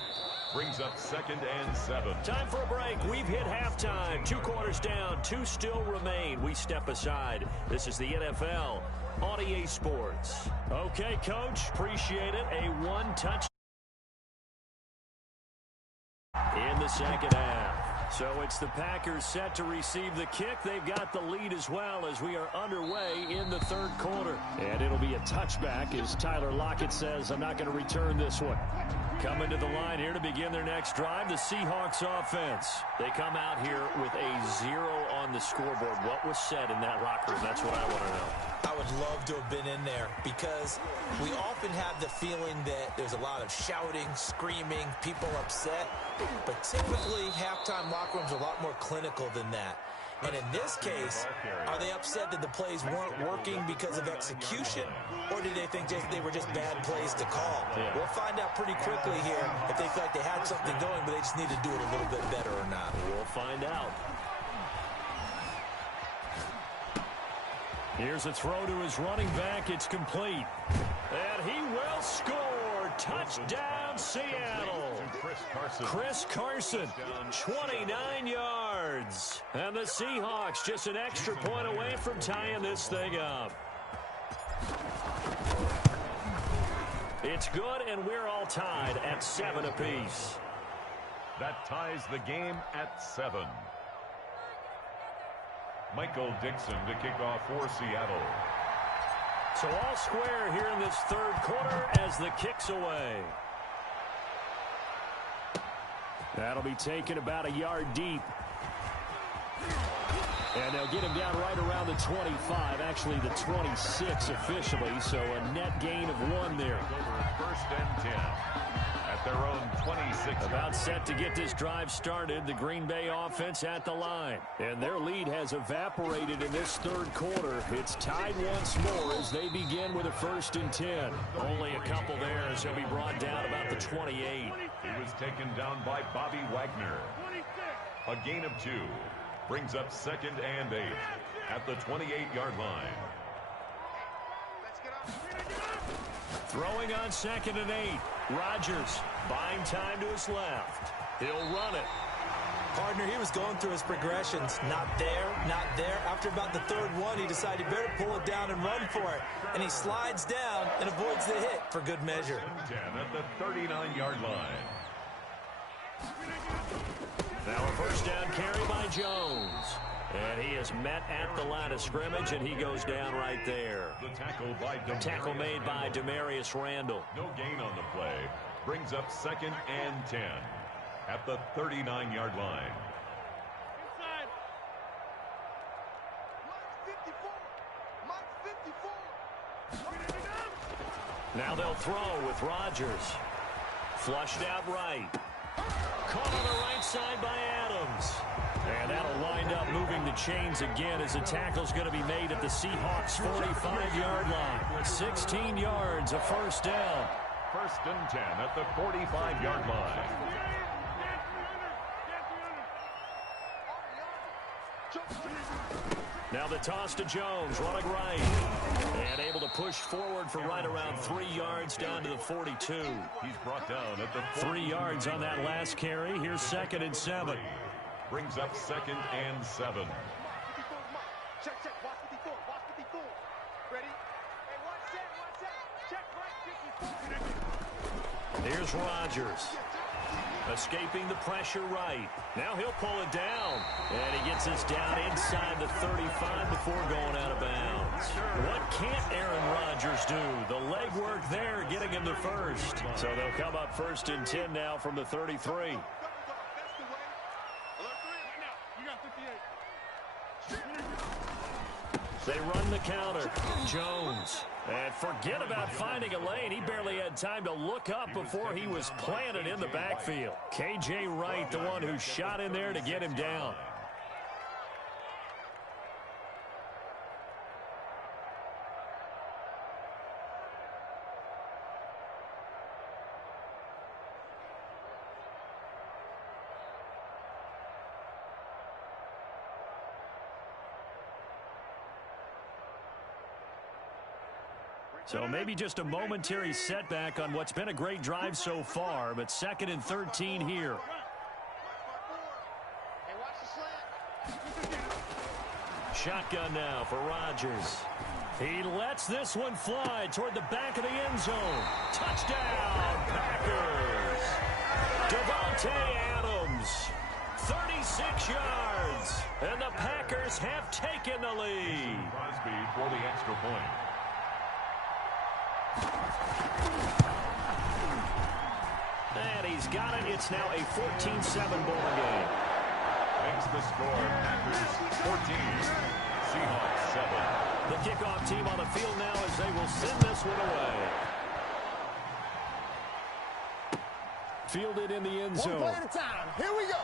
Brings up 2nd and 7. Time for a break. We've hit halftime. 2 quarters down. 2 still remain. We step aside. This is the NFL on EA Sports. Okay, Coach. Appreciate it. A 1-touch in the second half. So it's the Packers set to receive the kick. They've got the lead as well as we are underway in the third quarter. And it'll be a touchback as Tyler Lockett says, I'm not going to return this one. Coming to the line here to begin their next drive, the Seahawks offense. They come out here with a 0 on the scoreboard. What was said in that locker room? That's what I want to know. I would love to have been in there because we often have the feeling that there's a lot of shouting, screaming, people upset. But typically, halftime locker rooms are a lot more clinical than that. And in this case, are they upset that the plays weren't working because of execution? Or did they think they were just bad plays to call? Yeah. We'll find out pretty quickly here if they feel like they had something going, but they just need to do it a little bit better or not. We'll find out. Here's a throw to his running back. It's complete. And he will score. Touchdown, Seattle. Chris Carson, 29 yards. And the Seahawks just an extra point away from tying this thing up. It's good, and we're all tied at 7 apiece. That ties the game at 7. Michael Dixon to kick off for Seattle. So all square here in this third quarter as the kick's away. That'll be taken about a yard deep. And they'll get him down right around the 25, actually the 26 officially, so a net gain of 1 there. Over 1st and 10 at at their own 26. About set to get this drive started. The Green Bay offense at the line. And their lead has evaporated in this third quarter. It's tied once more as they begin with a 1st and 10. Only a couple there as he'll be brought down about the 28. He was taken down by Bobby Wagner. A gain of 2. Brings up 2nd and 8 at the 28-yard line. Throwing on 2nd and 8. Rodgers buying time to his left. He'll run it. Partner, he was going through his progressions. Not there, not there. After about the 3rd one, he decided he better pull it down and run for it. And he slides down and avoids the hit for good measure. 10 at the 39-yard line. Now a 1st down carry by Jones. And he is met at the line of scrimmage, and he goes down right there. The tackle made by Demarius Randall. No gain on the play. Brings up 2nd and 10 at the 39-yard line. Inside. Mike 54. Now they'll throw with Rodgers. Flushed out right. Caught on the right side by Adams. And that'll wind up moving the chains again as the tackle's going to be made at the Seahawks' 45-yard line. 16 yards, a 1st down. 1st and 10 at the 45-yard line. Now the toss to Jones, running right. And able to push forward for right around 3 yards down to the 42. He's brought down at the 3 yards on that last carry. Here's 2nd and 7. Brings up 2nd and 7. Check, watch 54, watch 54. Ready? Hey, watch that. Check right 54. Here's Rodgers. Escaping the pressure right. Now he'll pull it down. And he gets us down inside the 35 before going out of bounds. What can't Aaron Rodgers do? The legwork there getting him to 1st. So they'll come up 1st and 10 now from the 33. They run the counter. Jones. And forget about finding a lane. He barely had time to look up before he was planted in the backfield. K.J. Wright, the one who shot in there to get him down. So maybe just a momentary setback on what's been a great drive so far, but 2nd and 13 here. Shotgun now for Rodgers. He lets this one fly toward the back of the end zone. Touchdown, Packers. Devontae Adams, 36 yards, and the Packers have taken the lead. Crosby for the extra point. And he's got it. It's now a 14-7 ball game. Makes the score Packers 14, Seahawks 7. The kickoff team on the field now as they will send this one away. Fielded in the end zone. One play at a time. Here we go.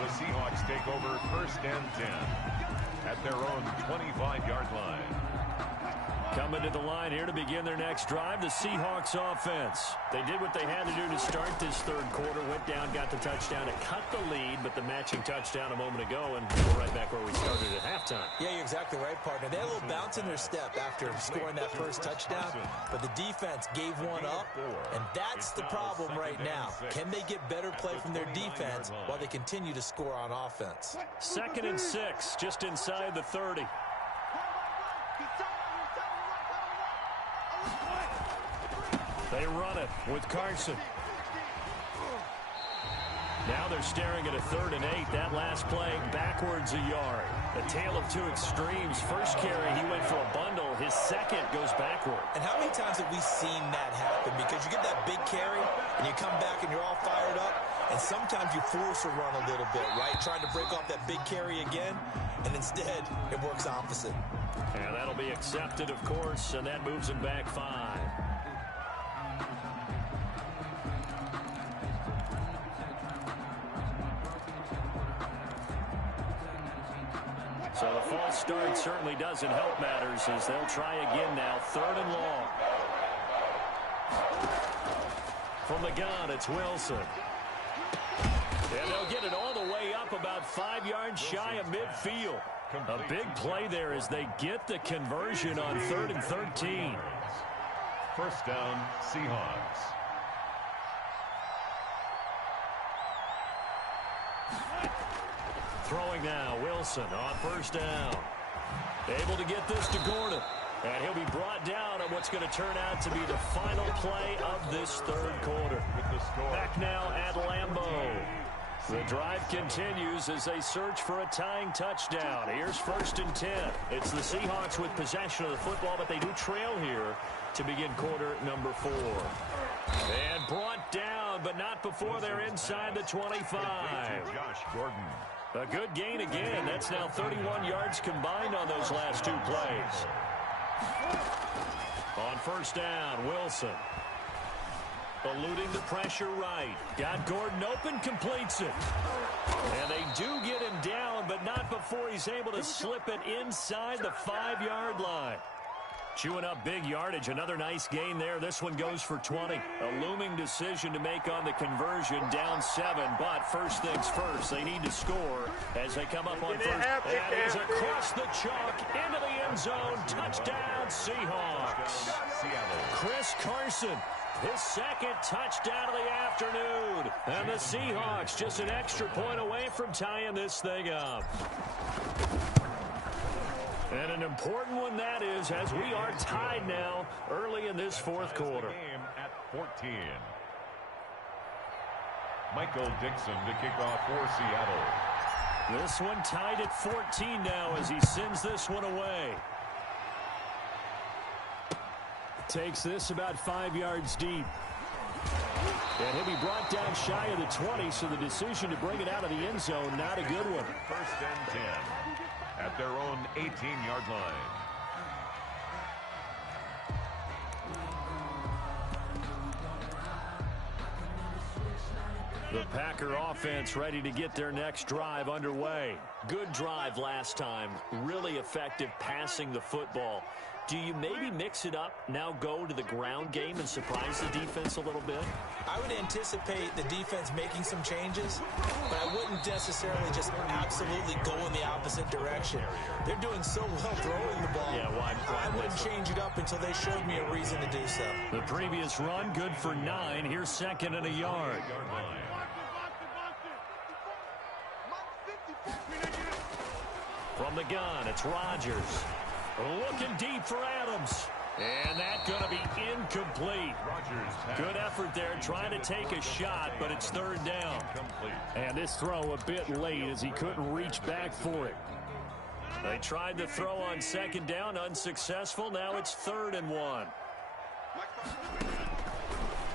The Seahawks take over 1st and 10 at their own 25-yard line. Coming to the line here to begin their next drive, the Seahawks offense. They did what they had to do to start this third quarter, went down, got the touchdown to cut the lead, but the matching touchdown a moment ago, and we're right back where we started at halftime. Yeah, you're exactly right, partner. They had a little bounce in their step after scoring that first touchdown, but the defense gave one up, and that's the problem right now. Can they get better play from their defense while they continue to score on offense? 2nd and 6, just inside the 30. They run it with Carson. Now they're staring at a 3rd and 8. That last play backwards a yard. A tale of two extremes. First carry, he went for a bundle. His second goes backward. And how many times have we seen that happen? Because you get that big carry, and you come back and you're all fired up, and sometimes you force a run a little bit, right? Trying to break off that big carry again, and instead it works opposite. And that'll be accepted, of course, and that moves him back 5. So the false start certainly doesn't help matters as they'll try again now. 3rd and long. From the gun, it's Wilson. And they'll get it all the way up about 5 yards shy of midfield. A big play there as they get the conversion on 3rd and 13. First down, Seahawks. Throwing now, Wilson on 1st down. Able to get this to Gordon. And he'll be brought down on what's going to turn out to be the final play of this 3rd quarter. Back now at Lambeau. The drive continues as they search for a tying touchdown. Here's 1st and 10. It's the Seahawks with possession of the football, but they do trail here to begin quarter number 4. And brought down, but not before they're inside the 25. Josh Gordon. A good gain again. That's now 31 yards combined on those last 2 plays. On 1st down, Wilson. Eluding the pressure right. Got Gordon open, completes it. And they do get him down, but not before he's able to slip it inside the 5-yard line. Chewing up big yardage. Another nice gain there. This one goes for 20. A looming decision to make on the conversion. Down 7, but first things first. They need to score as they come up on 1st. And he's across the chalk into the end zone. Touchdown, Seahawks. Chris Carson. His 2nd touchdown of the afternoon. And the Seahawks just an extra point away from tying this thing up. And an important one that is, as we are tied now early in this 4th quarter. Game at 14. Michael Dixon to kick off for Seattle. This one tied at 14 now as he sends this one away. Takes this about 5 yards deep. And he'll be brought down shy of the 20, so the decision to bring it out of the end zone, not a good one. 1st and 10 at their own 18-yard line. The Packer offense ready to get their next drive underway. Good drive last time. Really effective passing the football. Do you maybe mix it up, now go to the ground game and surprise the defense a little bit? I would anticipate the defense making some changes, but I wouldn't necessarily just absolutely go in the opposite direction. They're doing so well throwing the ball. Yeah, why I wouldn't change it up until they showed me a reason to do so. The previous run, good for 9. Here's 2nd and a yard. From the gun, it's Rodgers. Looking deep for Adams. And that's going to be incomplete. Good effort there trying to take a shot, but it's 3rd down. And this throw a bit late as he couldn't reach back for it. They tried to throw on 2nd down, unsuccessful. Now it's 3rd and 1.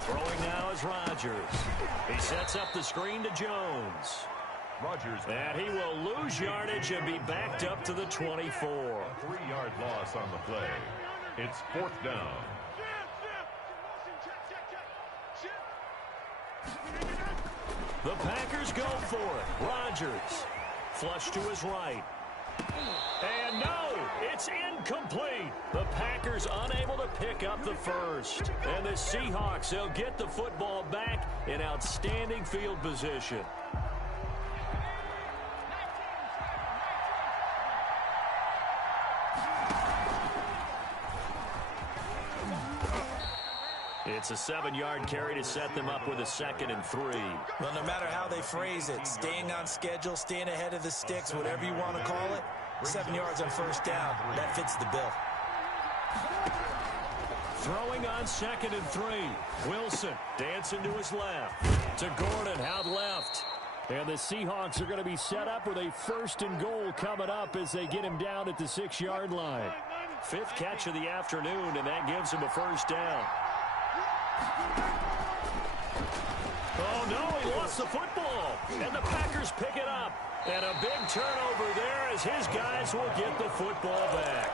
Throwing now is Rodgers. He sets up the screen to Jones. Rodgers. And he will lose yardage and be backed up to the 24. A 3-yard loss on the play. It's 4th down. The Packers go for it. Rodgers. Flush to his right. And no, it's incomplete. The Packers unable to pick up the first. And the Seahawks, they'll get the football back in outstanding field position. It's a 7-yard carry to set them up with a 2nd and 3. Well, no matter how they phrase it, staying on schedule, staying ahead of the sticks, whatever you want to call it, 7 yards on 1st down, that fits the bill. Throwing on 2nd and 3. Wilson dancing to his left. To Gordon, out left. And the Seahawks are going to be set up with a 1st and goal coming up as they get him down at the 6-yard line. 5th catch of the afternoon, and that gives him a 1st down. Oh, no, he lost the football. And the Packers pick it up. And a big turnover there as his guys will get the football back.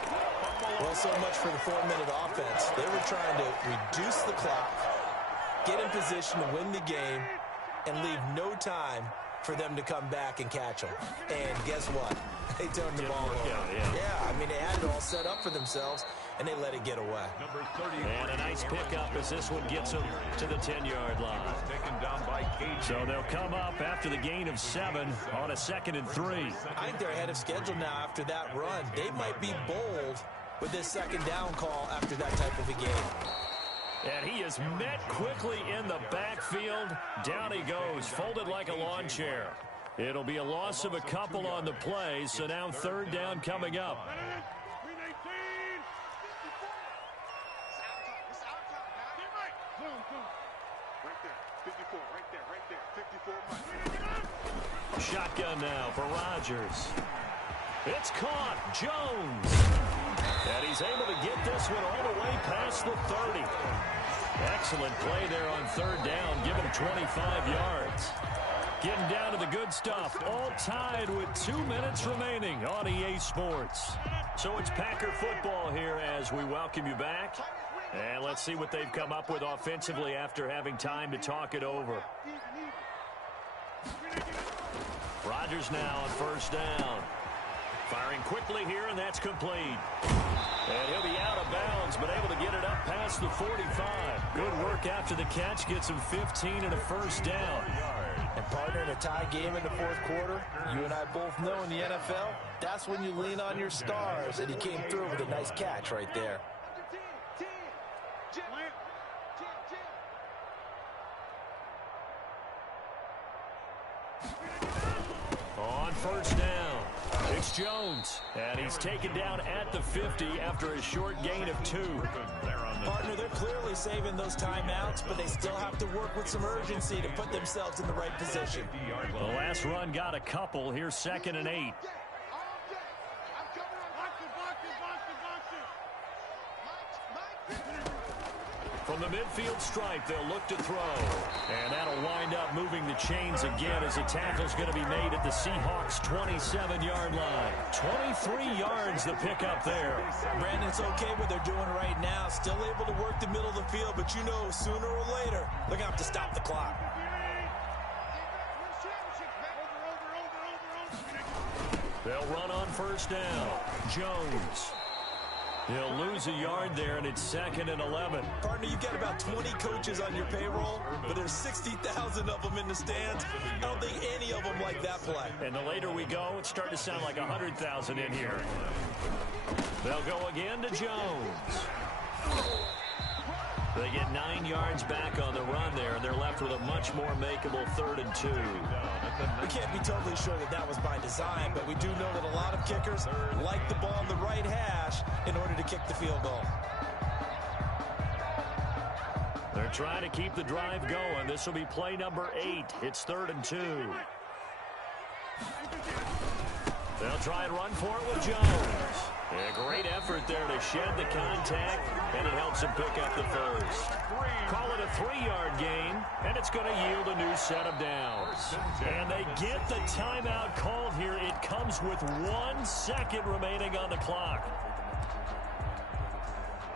Well, so much for the 4-minute offense. They were trying to reduce the clock, get in position to win the game, and leave no time for them to come back and catch them. And guess what? They turned the ball over. Yeah, I mean, they had it all set up for themselves, and they let it get away. And a nice pickup as this one gets them to the 10-yard line. So they'll come up after the gain of 7 on a 2nd and 3. I think they're ahead of schedule now after that run. They might be bold with this 2nd down call after that type of a game. And he is met quickly in the backfield. Down he goes, folded like a lawn chair. It'll be a loss of a couple on the play, so now 3rd down coming up. Shotgun now for Rodgers. It's caught. Jones. And he's able to get this one all the way past the 30. Excellent play there on 3rd down. Give him 25 yards. Getting down to the good stuff. All tied with 2 minutes remaining on EA Sports. So it's Packer football here as we welcome you back. And let's see what they've come up with offensively after having time to talk it over. Rodgers now on 1st down. Firing quickly here, and that's complete. And he'll be out of bounds, but able to get it up past the 45. Good work after the catch. Gets him 15 and a 1st down. And partner, in a tie game in the 4th quarter, you and I both know in the NFL, that's when you lean on your stars. And he came through with a nice catch right there. On 1st down, it's Jones. And he's taken down at the 50 after a short gain of 2. Partner, they're clearly saving those timeouts, but they still have to work with some urgency to put themselves in the right position. The last run got a couple. Here's 2nd and 8. From the midfield stripe, they'll look to throw. And that'll wind up moving the chains again as a tackle's going to be made at the Seahawks' 27-yard line. 23 yards the pickup there. Brandon, it's okay what they're doing right now. Still able to work the middle of the field, but you know sooner or later they're going to have to stop the clock. They'll run on 1st down. Jones. He'll lose a yard there, and it's 2nd and 11. Partner, you've got about 20 coaches on your payroll, but there's 60,000 of them in the stands. I don't think any of them like that play. And the later we go, it's starting to sound like 100,000 in here. They'll go again to Jones. They get 9 yards back on the run there, and they're left with a much more makeable 3rd and 2. We can't be totally sure that that was by design, but we do know that a lot of kickers like the ball on the right hash in order to kick the field goal. They're trying to keep the drive going. This will be play number 8. It's 3rd and 2. They'll try and run for it with Jones. A great effort there to shed the contact, and it helps him pick up the 1st. Call it a 3-yard gain, and it's going to yield a new set of downs. And they get the timeout called here. It comes with 1 second remaining on the clock.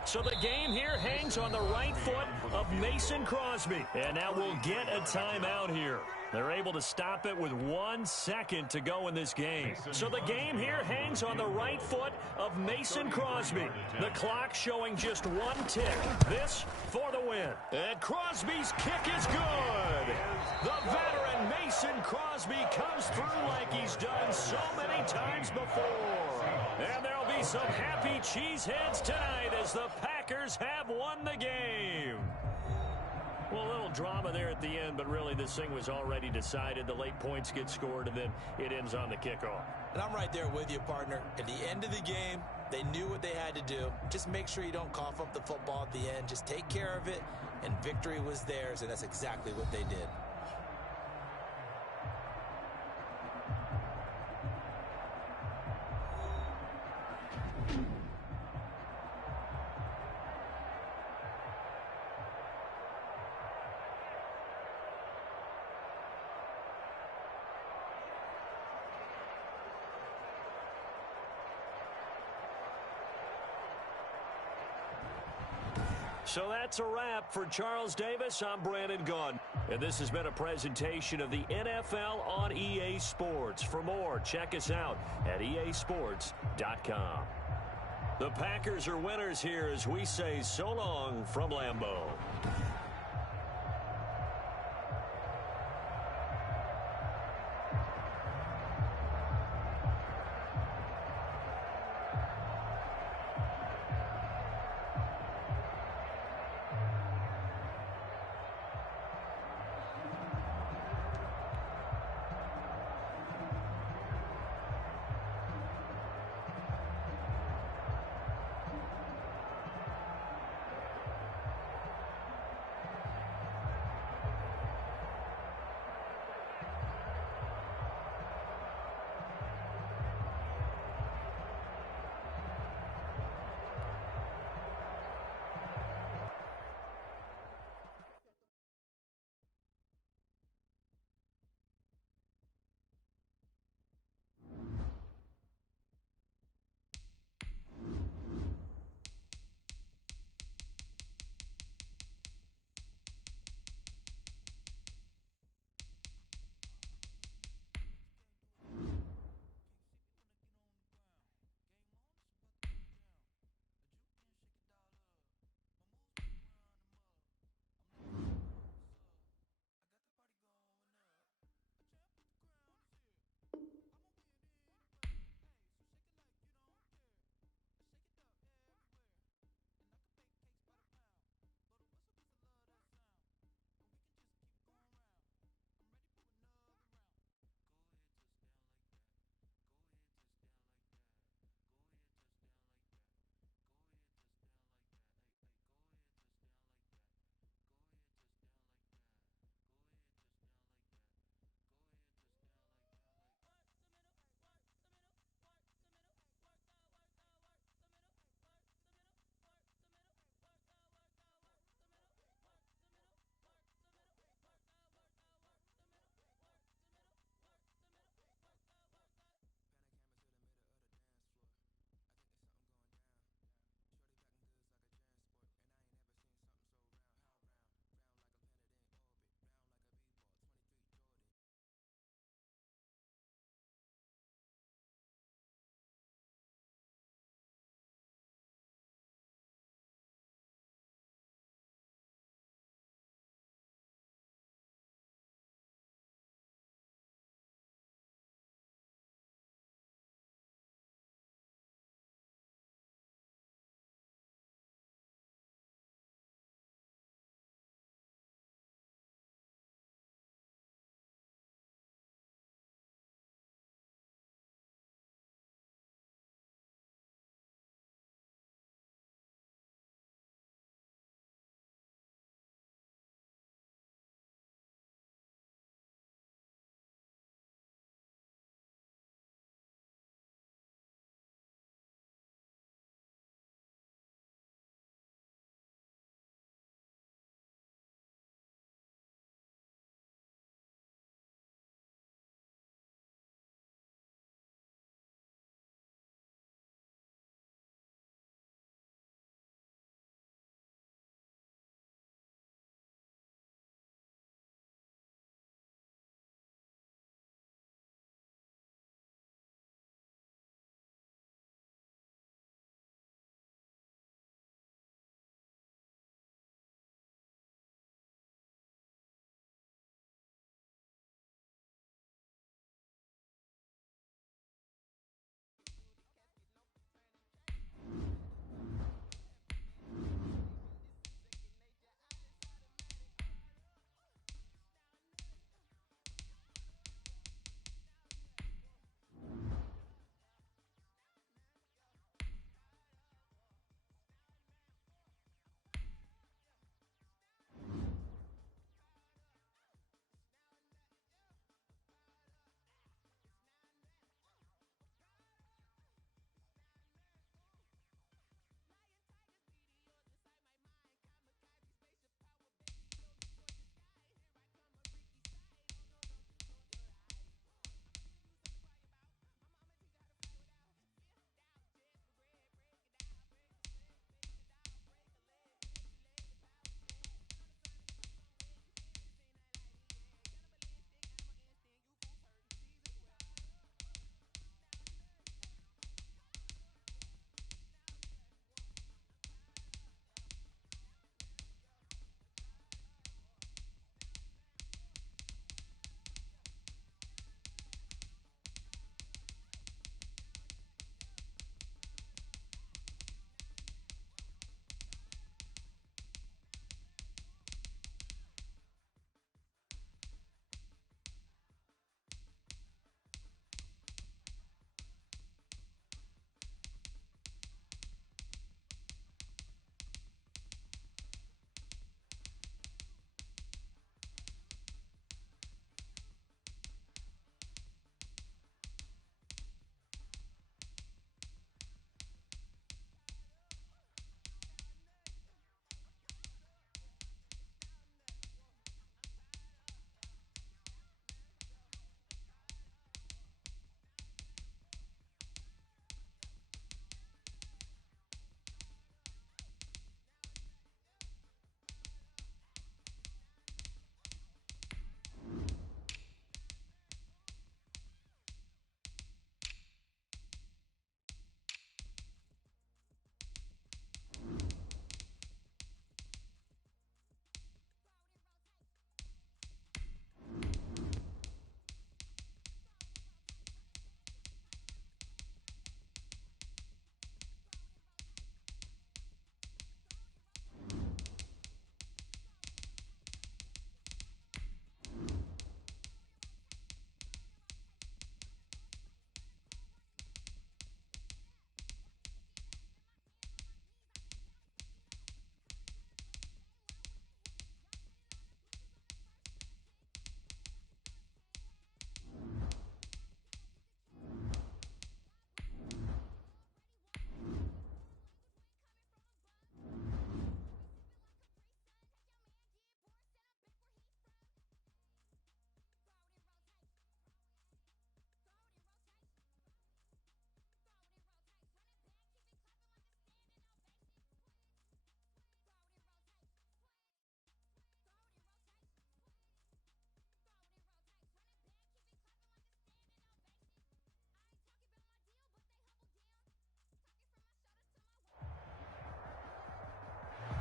So the game here hangs on the right foot of Mason Crosby. And now we'll get a timeout here. They're able to stop it with 1 second to go in this game. So the game here hangs on the right foot of Mason Crosby. The clock showing just 1 tick. This for the win. And Crosby's kick is good. The veteran Mason Crosby comes through like he's done so many times before. And there'll be some happy cheeseheads tonight as the Packers have won the game. Well, a little drama there at the end, but really this thing was already decided. The late points get scored, and then it ends on the kickoff. And I'm right there with you, partner. At the end of the game, they knew what they had to do. Just make sure you don't cough up the football at the end. Just take care of it, and victory was theirs, and that's exactly what they did. So that's a wrap. For Charles Davis, I'm Brandon Gunn. And this has been a presentation of the NFL on EA Sports. For more, check us out at easports.com. The Packers are winners here as we say so long from Lambeau.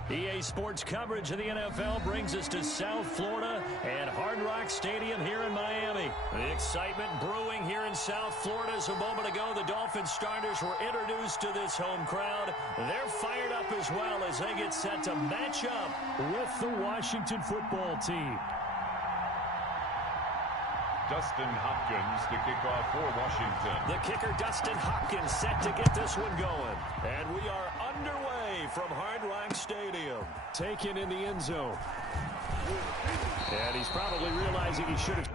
EA Sports coverage of the NFL brings us to South Florida and Hard Rock Stadium here in Miami. The excitement brewing here in South Florida as a moment ago. The Dolphins starters were introduced to this home crowd. They're fired up as well as they get set to match up with the Washington football team. Dustin Hopkins to kick off for Washington. The kicker, Dustin Hopkins, set to get this one going. And we are underway from Hard Rock Stadium. Taken in the end zone. And he's probably realizing he should have...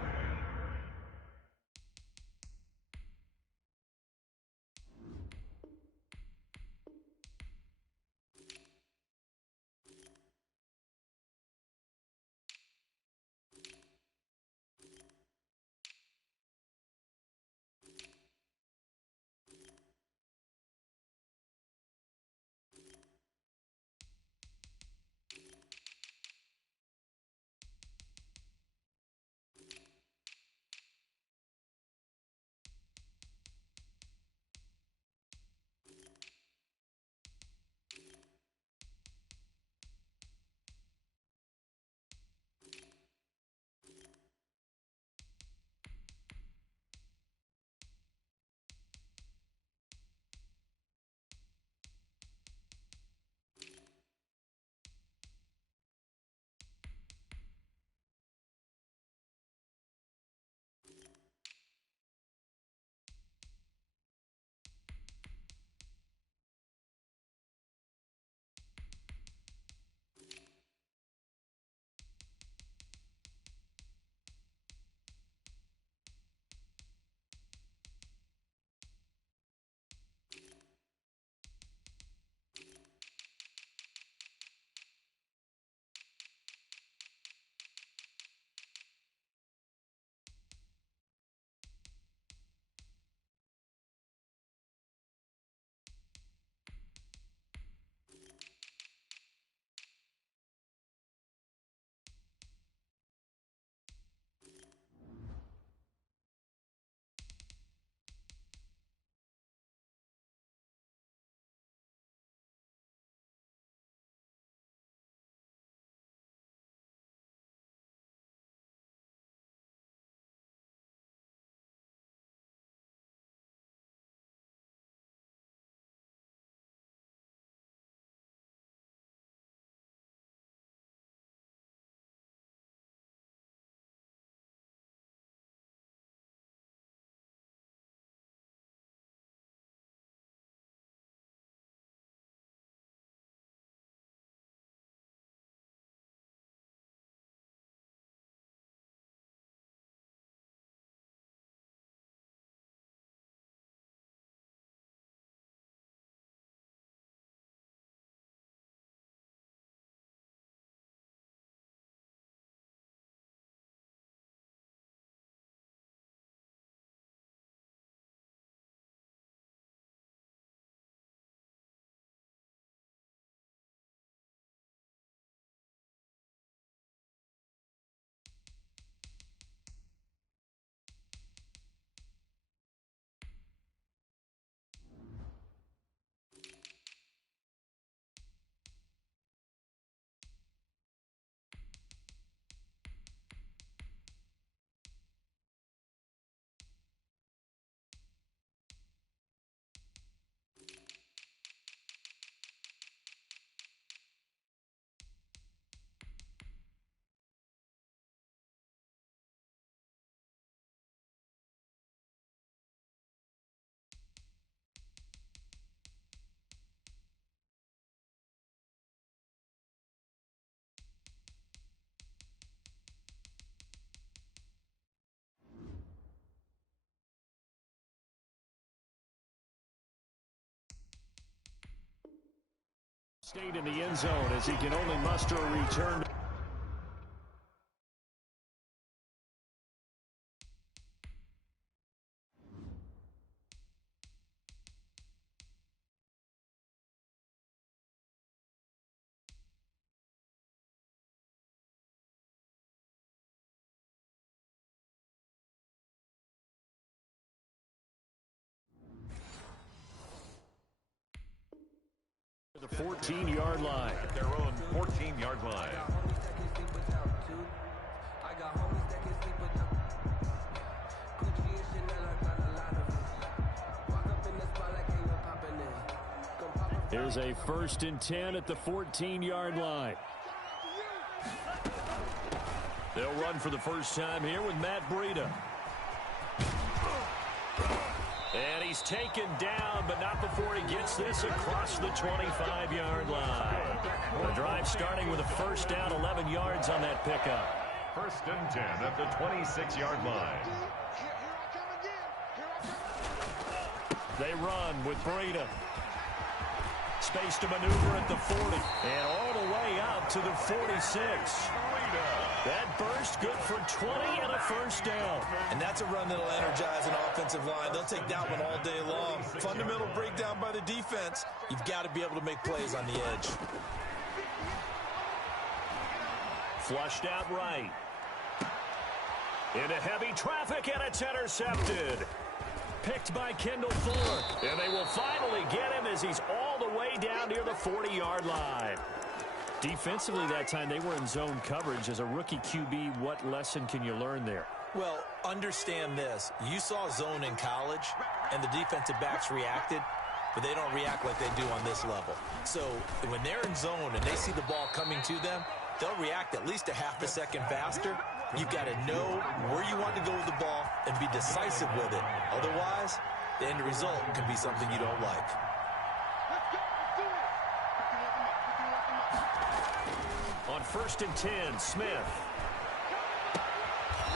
Stayed in the end zone as he can only muster a return. The 14-yard line. At their own 14-yard line. Here's a 1st and 10 at the 14-yard line. They'll run for the first time here with Matt Breida. And he's taken down, but not before he gets this across the 25-yard line. The drive starting with a first down, 11 yards on that pickup. 1st and 10 at the 26-yard line. They run with Breida. Space to maneuver at the 40. And all the way out to the 46. That burst good for 20 and a first down. And that's a run that'll energize an offensive line. They'll take that one all day long. Fundamental breakdown by the defense. You've got to be able to make plays on the edge. Flushed out right. Into heavy traffic, and it's intercepted. Picked by Kendall Fuller. And they will finally get him as he's all the way down near the 40-yard line. Defensively that time, they were in zone coverage. As a rookie QB, what lesson can you learn there? Well, understand this. You saw zone in college, and the defensive backs reacted, but they don't react like they do on this level. So when they're in zone and they see the ball coming to them, they'll react at least a half a second faster. You've got to know where you want to go with the ball and be decisive with it. Otherwise, the end result can be something you don't like. On 1st and 10, Smith.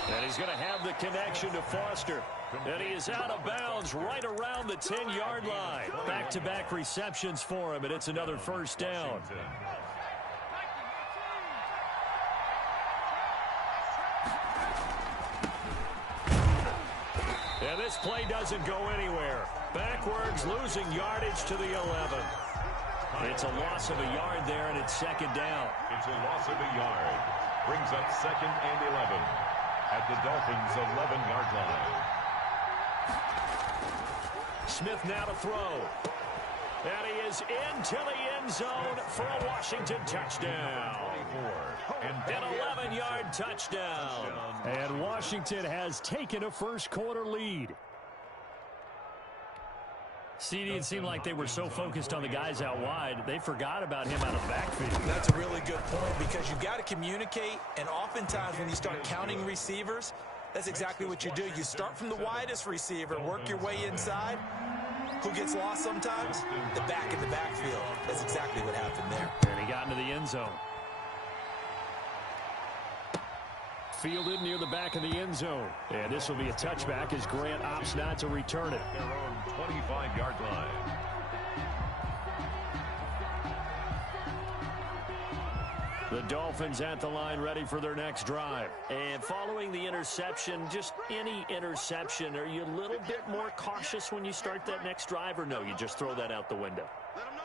And he's going to have the connection to Foster. And he is out of bounds right around the 10-yard line. Back-to-back receptions for him, and it's another first down. And this play doesn't go anywhere. Backwards, losing yardage to the 11. It's a loss of a yard there, and it's 2nd down. It's a loss of a yard. Brings up 2nd and 11 at the Dolphins' 11-yard line. Smith now to throw. And he is into the end zone for a Washington touchdown. An 11-yard touchdown. And Washington has taken a first-quarter lead. CD, it seemed like they were so focused on the guys out wide, they forgot about him out of the backfield. That's a really good point because you've got to communicate, and oftentimes when you start counting receivers, that's exactly what you do. You start from the widest receiver, work your way inside. Who gets lost sometimes? The back in the backfield. That's exactly what happened there. And he got into the end zone. Fielded near the back of the end zone. And this will be a touchback as Grant opts not to return it. Their own 25-yard line. The Dolphins at the line ready for their next drive. And following the interception, just any interception, are you a little bit more cautious when you start that next drive, or no, you just throw that out the window?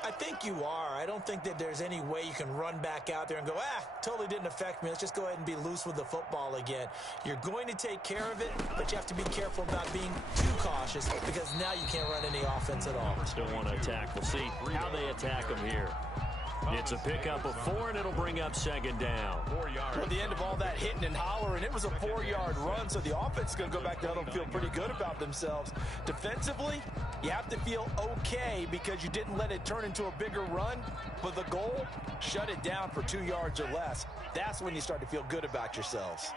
I think you are. I don't think that there's any way you can run back out there and go, totally didn't affect me. Let's just go ahead and be loose with the football again. You're going to take care of it, but you have to be careful about being too cautious because now you can't run any offense at all. Still want to attack. We'll see how they attack them here. It's a pickup of 4, and it'll bring up 2nd down. 4 yards. Well, at the end of all that hitting and hollering, it was a 4-yard run, so the offense is going to go back down and feel pretty good about themselves. Defensively, you have to feel okay because you didn't let it turn into a bigger run, but the goal, shut it down for 2 yards or less. That's when you start to feel good about yourselves.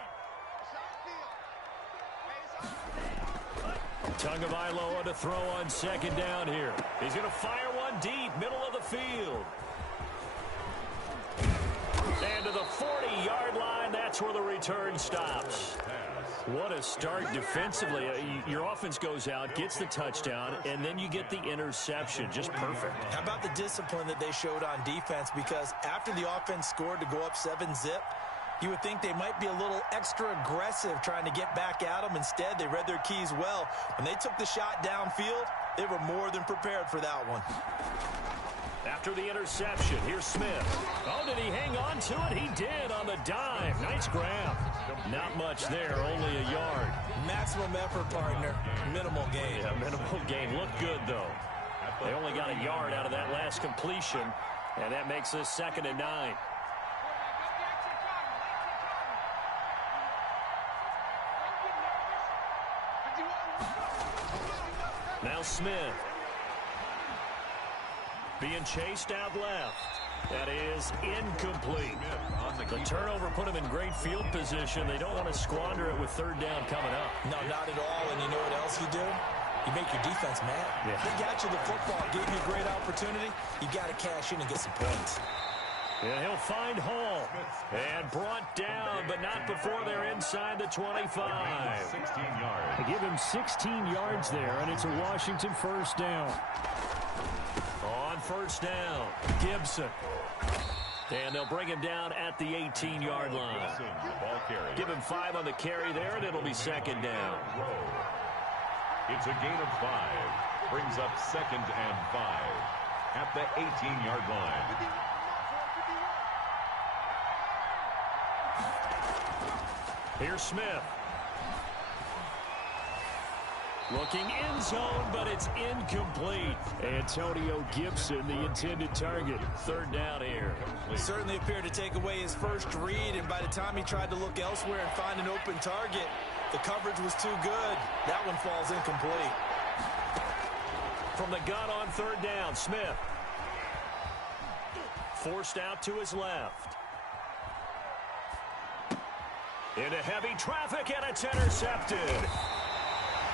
Tagovailoa to throw on 2nd down here. He's going to fire one deep, middle of the field. And to the 40-yard line, that's where the return stops. What a start defensively. Your offense goes out, gets the touchdown, and then you get the interception. Just perfect. How about the discipline that they showed on defense? Because after the offense scored to go up 7-zip, you would think they might be a little extra aggressive trying to get back at them. Instead, they read their keys well. When they took the shot downfield, they were more than prepared for that one. After the interception, here's Smith. Oh, did he hang on to it? He did on the dime. Nice grab. Not much there, only a yard. Maximum effort, partner. Minimal gain. Yeah, minimal gain. Looked good, though. They only got a yard out of that last completion. And that makes us 2nd and 9. Now Smith. Being chased out left. That is incomplete. The turnover put him in great field position. They don't want to squander it with 3rd down coming up. No, not at all. And you know what else you do? You make your defense mad. Yeah. They got you the football, gave you a great opportunity. You got to cash in and get some points. Yeah, he'll find Hall. And brought down, but not before they're inside the 25. 16 yards. They give him 16 yards there, and it's a Washington 1st down. On 1st down, Gibson. And they'll bring him down at the 18-yard line. Give him 5 on the carry there, and it'll be 2nd down. It's a gain of 5. Brings up 2nd and 5 at the 18-yard line. Here's Smith. Looking end zone, but it's incomplete. Antonio Gibson, the intended target. 3rd down here. Certainly appeared to take away his first read, and by the time he tried to look elsewhere and find an open target, the coverage was too good. That one falls incomplete. From the gun on 3rd down, Smith. Forced out to his left. Into heavy traffic, and it's intercepted.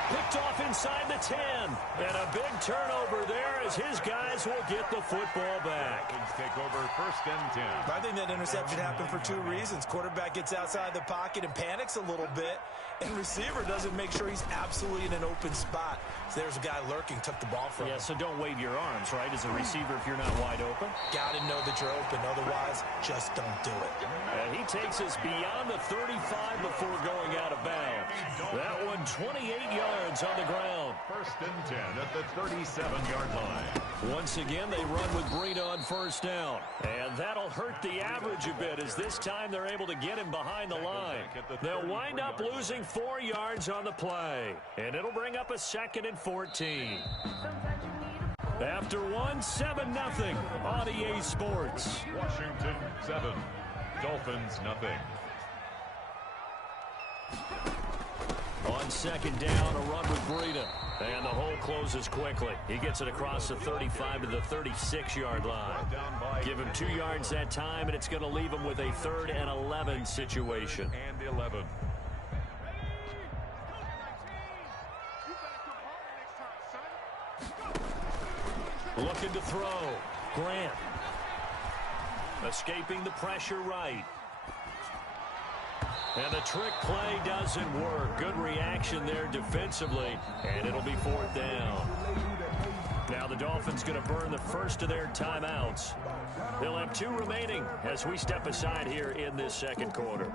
Picked off inside the 10. And a big turnover there as his guys will get the football back. Take over 1st and 10. I think that interception happened for 2 reasons. Quarterback gets outside the pocket and panics a little bit, and receiver doesn't make sure he's absolutely in an open spot. So there's a guy lurking, took the ball from him. Yeah, so don't wave your arms, right, as a receiver if you're not wide open. Got to know that you're open. Otherwise, just don't do it. And he takes us beyond the 35 before going out of bounds. That one 28 yards on the ground. 1st and 10 at the 37-yard line. Once again, they run with Breida on 1st down. And that'll hurt the average a bit as this time they're able to get him behind the line. They'll wind up losing 4 yards on the play. And it'll bring up a 2nd and 14. After 7-0 on EA Sports. Washington 7, Dolphins nothing. On 2nd down, a run with Breida. And the hole closes quickly. He gets it across the 35 to the 36-yard line. Give him 2 yards that time, and it's going to leave him with a 3rd and 11 situation. And 11. Looking to throw. Grant. Escaping the pressure right. And the trick play doesn't work. Good reaction there defensively, and it'll be 4th down. Now the Dolphins going to burn the first of their timeouts. They'll have 2 remaining as we step aside here in this 2nd quarter.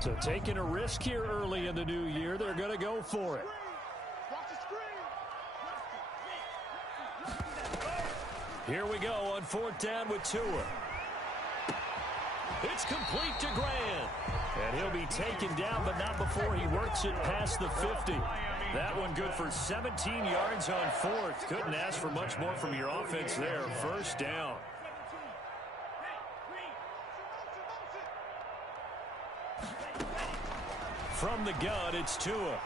So taking a risk here early in the new year, they're going to go for it. Here we go on 4th down with Tua. It's complete to Grant. And he'll be taken down, but not before he works it past the 50. That one good for 17 yards on 4th. Couldn't ask for much more from your offense there. 1st down. From the gun, it's Tua.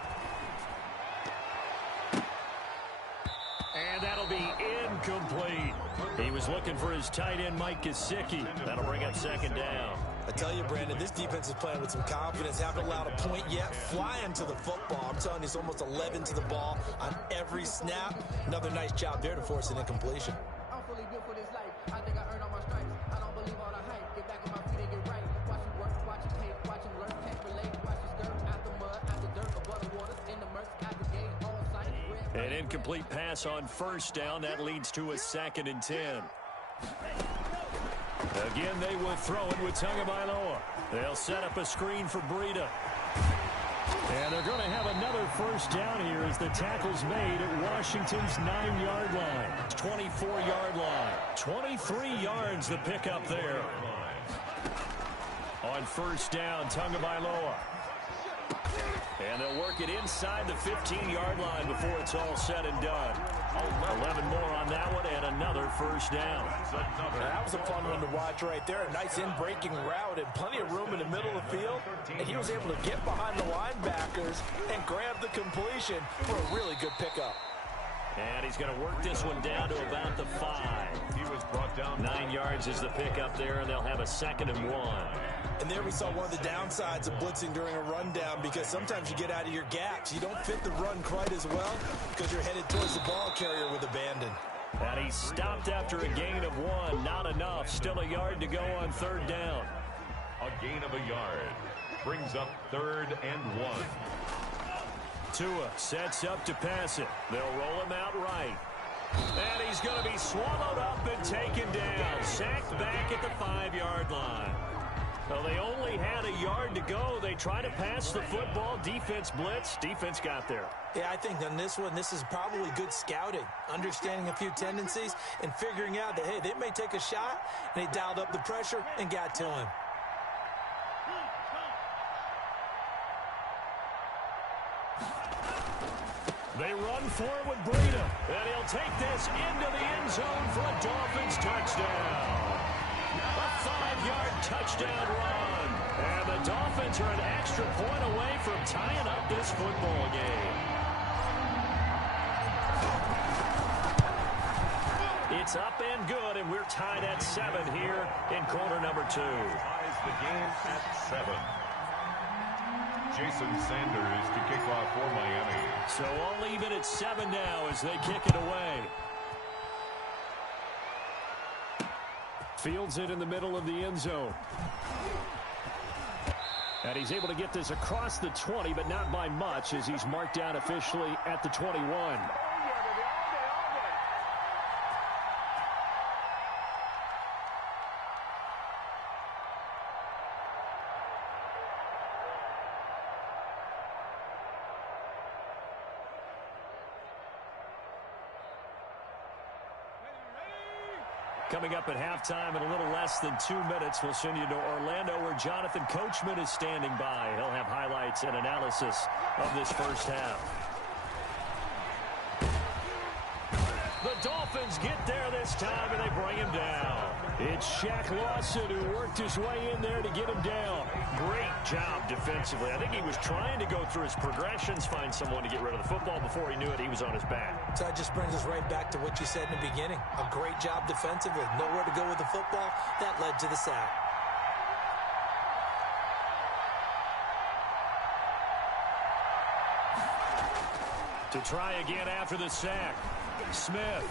And that'll be incomplete. He was looking for his tight end, Mike Gesicki. That'll bring up 2nd down. I tell you, Brandon, this defense is playing with some confidence. Haven't allowed a point yet. Flying to the football. I'm telling you, it's almost 11 to the ball on every snap. Another nice job there to force an incompletion. I'm fully built for this life. I think I earned all my stripes. I don't believe all the hype. Get back on my feet and get right. Watch him work, watch him hate, watch him learn, can't relate. Watch his skirt out the mud, out the dirt, above the waters, in the murk, out the gate, all sight. An incomplete pass on 1st down. That leads to a 2nd and 10. Again, they will throw it with Tagovailoa. They'll set up a screen for Breida. And they're going to have another 1st down here as the tackle's made at Washington's 9-yard line. 24-yard line. 23 yards the pickup there. On 1st down, Tagovailoa. And they'll work it inside the 15-yard line before it's all said and done. 11 more on that one and another first down. That was a fun one to watch right there. A nice in-breaking route and plenty of room in the middle of the field. And he was able to get behind the linebackers and grab the completion for a really good pickup. And he's going to work this one down to about the 5. He was brought down. 9 yards is the pickup there, and they'll have a 2nd and 1. And there we saw one of the downsides of blitzing during a rundown, because sometimes you get out of your gaps. You don't fit the run quite as well because you're headed towards the ball carrier with abandon. And he stopped after a gain of 1. Not enough. Still a yard to go on 3rd down. A gain of a yard brings up 3rd and 1. Tua sets up to pass it. They'll roll him out right. And he's going to be swallowed up and taken down. Sacked back at the 5-yard line. Well, they only had a yard to go. They try to pass the football. Defense blitz. Defense got there. Yeah, I think on this one, this is probably good scouting, understanding a few tendencies and figuring out that, hey, they may take a shot, and they dialed up the pressure and got to him. They run for it with Breida, and he'll take this into the end zone for a Dolphins touchdown. A 5-yard touchdown run. And the Dolphins are an extra point away from tying up this football game. It's up and good, and we're tied at 7 here in quarter number 2. Ties the game at 7. Jason Sanders to kick off for Miami. So all even at 7 now as they kick it away. Fields it in the middle of the end zone. And he's able to get this across the 20, but not by much, as he's marked down officially at the 21. Coming up at halftime in a little less than 2 minutes, we'll send you to Orlando, where Jonathan Coachman is standing by. He'll have highlights and analysis of this first half. The Dolphins get there this time, and they bring him down. It's Shaq Lawson who worked his way in there to get him down. Great job defensively. I think he was trying to go through his progressions, find someone to get rid of the football. Before he knew it, he was on his back. So that just brings us right back to what you said in the beginning. A great job defensively. Nowhere to go with the football. That led to the sack. To try again after the sack. Smith.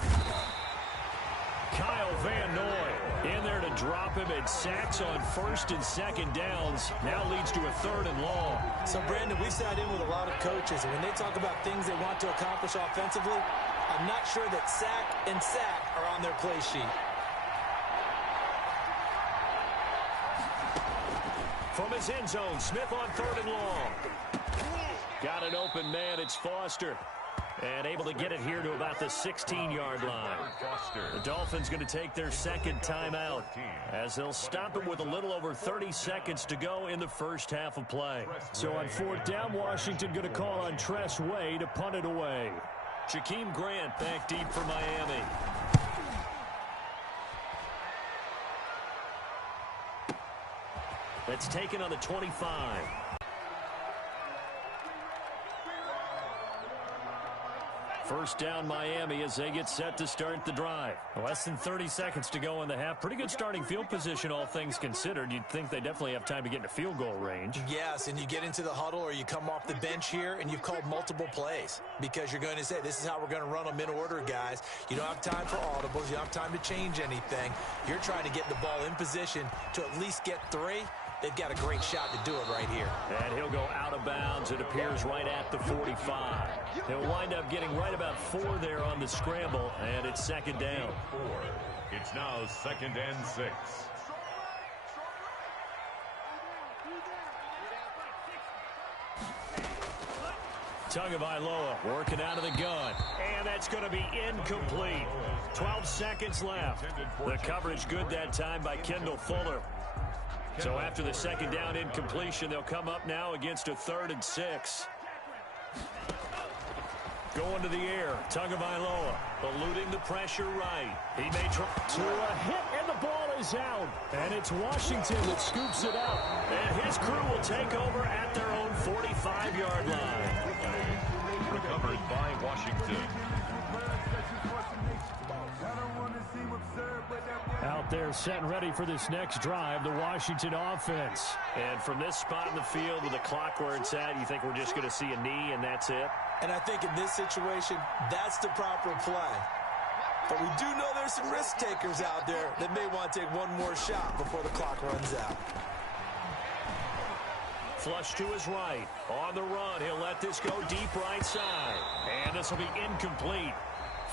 Kyle Van Noy in there to drop him, and sacks on 1st and 2nd downs. Now leads to a 3rd and long. So, Brandon, we sat in with a lot of coaches, and when they talk about things they want to accomplish offensively, I'm not sure that sack and sack are on their play sheet. From his end zone, Smith on 3rd and long. Got an open man, it's Foster. And able to get it here to about the 16-yard line. The Dolphins going to take their 2nd timeout, as they'll stop it with a little over 30 seconds to go in the first half of play. So on 4th down, Washington going to call on Tress Way to punt it away. Jakeem Grant back deep for Miami. That's taken on the 25. First down Miami as they get set to start the drive. Less than 30 seconds to go in the half. Pretty good starting field position, all things considered. You'd think they definitely have time to get into field goal range. Yes, and you get into the huddle or you come off the bench here and you've called multiple plays because you're going to say, this is how we're going to run them in order, guys. You don't have time for audibles. You don't have time to change anything. You're trying to get the ball in position to at least get 3. They've got a great shot to do it right here. And he'll go out of bounds. It appears right at the 45. He'll wind up getting right about 4 there on the scramble, and it's 2nd down. 4. It's now 2nd and 6. Tagovailoa working out of the gun, and that's going to be incomplete. 12 seconds left. The coverage good that time by Kendall Fuller. So after the 2nd down incompletion, they'll come up now against a 3rd and 6. Going to the air, Tagovailoa eluding the pressure right. He may try to a hit, and the ball is out. And it's Washington that scoops it up. And his crew will take over at their own 45-yard line. Recovered by Washington. Out there set and ready for this next drive, the Washington offense. And from this spot in the field with the clock where it's at, you think we're just going to see a knee and that's it? And I think in this situation, that's the proper play. But we do know there's some risk takers out there that may want to take one more shot before the clock runs out. Flush to his right. On the run, he'll let this go deep right side. And this will be incomplete.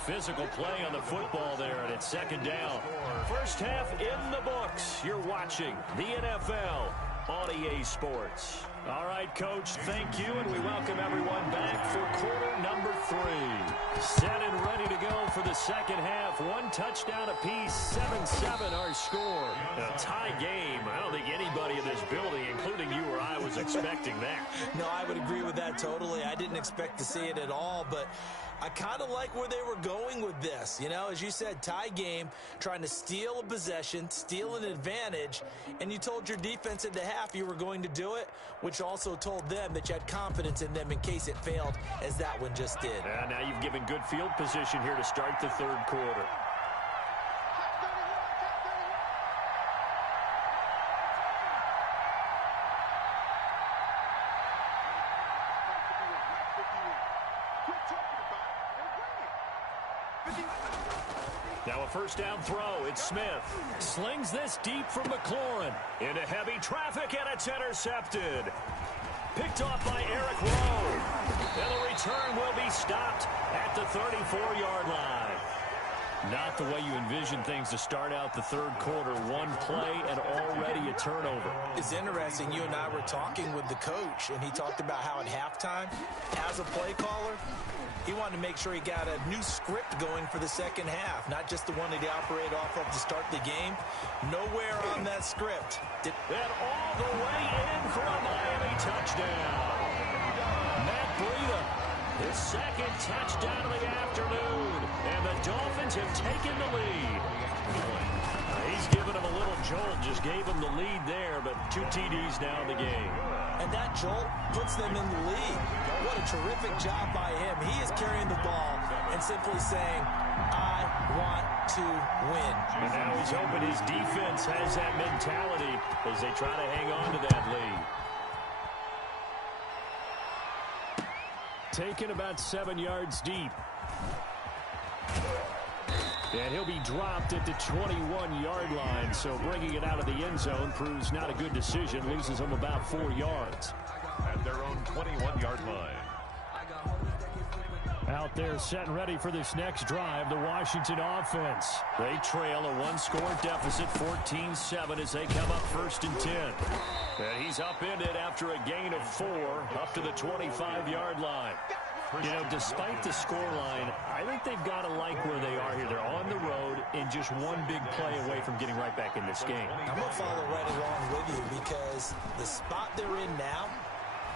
Physical play on the football there, and it's second down. First half in the books. You're watching the NFL on EA Sports. All right, Coach, thank you, and we welcome everyone back for quarter number 3. Set and ready to go for the second half. One touchdown apiece, 7-7 our score. A tie game. I don't think anybody in this building, including you or I, was expecting that. No, I would agree with that totally. I didn't expect to see it at all, but I kind of like where they were going with this. You know, as you said, tie game, trying to steal a possession, steal an advantage, and you told your defense at the half you were going to do it, which also told them that you had confidence in them in case it failed, as that one just did. Now you've given good field position here to start the third quarter. Now a first down throw. It's Smith. Slings this deep from McLaurin. Into heavy traffic, and it's intercepted. Picked off by Eric Rowe. And the return will be stopped at the 34-yard line. Not the way you envision things to start out the third quarter. One play and already a turnover. It's interesting. You and I were talking with the coach, and he talked about how at halftime, as a play caller, he wanted to make sure he got a new script going for the second half, not just the one that he operated off of to start the game. Nowhere on that script. And all the way in for a Miami touchdown. Matt Breida, his second touchdown of the afternoon. And the Dolphins have taken the lead. He's given him a little jolt, just gave him the lead there, but 2 TDs now in the game. And that jolt puts them in the lead. What a terrific job by him. He is carrying the ball and simply saying, I want to win. And now he's hoping his defense has that mentality as they try to hang on to that lead. Taken about 7 yards deep. And he'll be dropped at the 21-yard line, so bringing it out of the end zone proves not a good decision. Loses him about 4 yards. At their own 21-yard line. Out there set and ready for this next drive, the Washington offense. They trail a one-score deficit, 14-7, as they come up 1st and 10. And he's upended after a gain of 4 up to the 25-yard line. You know, despite the scoreline, I think they've got to like where they are here. They're on the road and just one big play away from getting right back in this game. I'm going to follow right along with you because the spot they're in now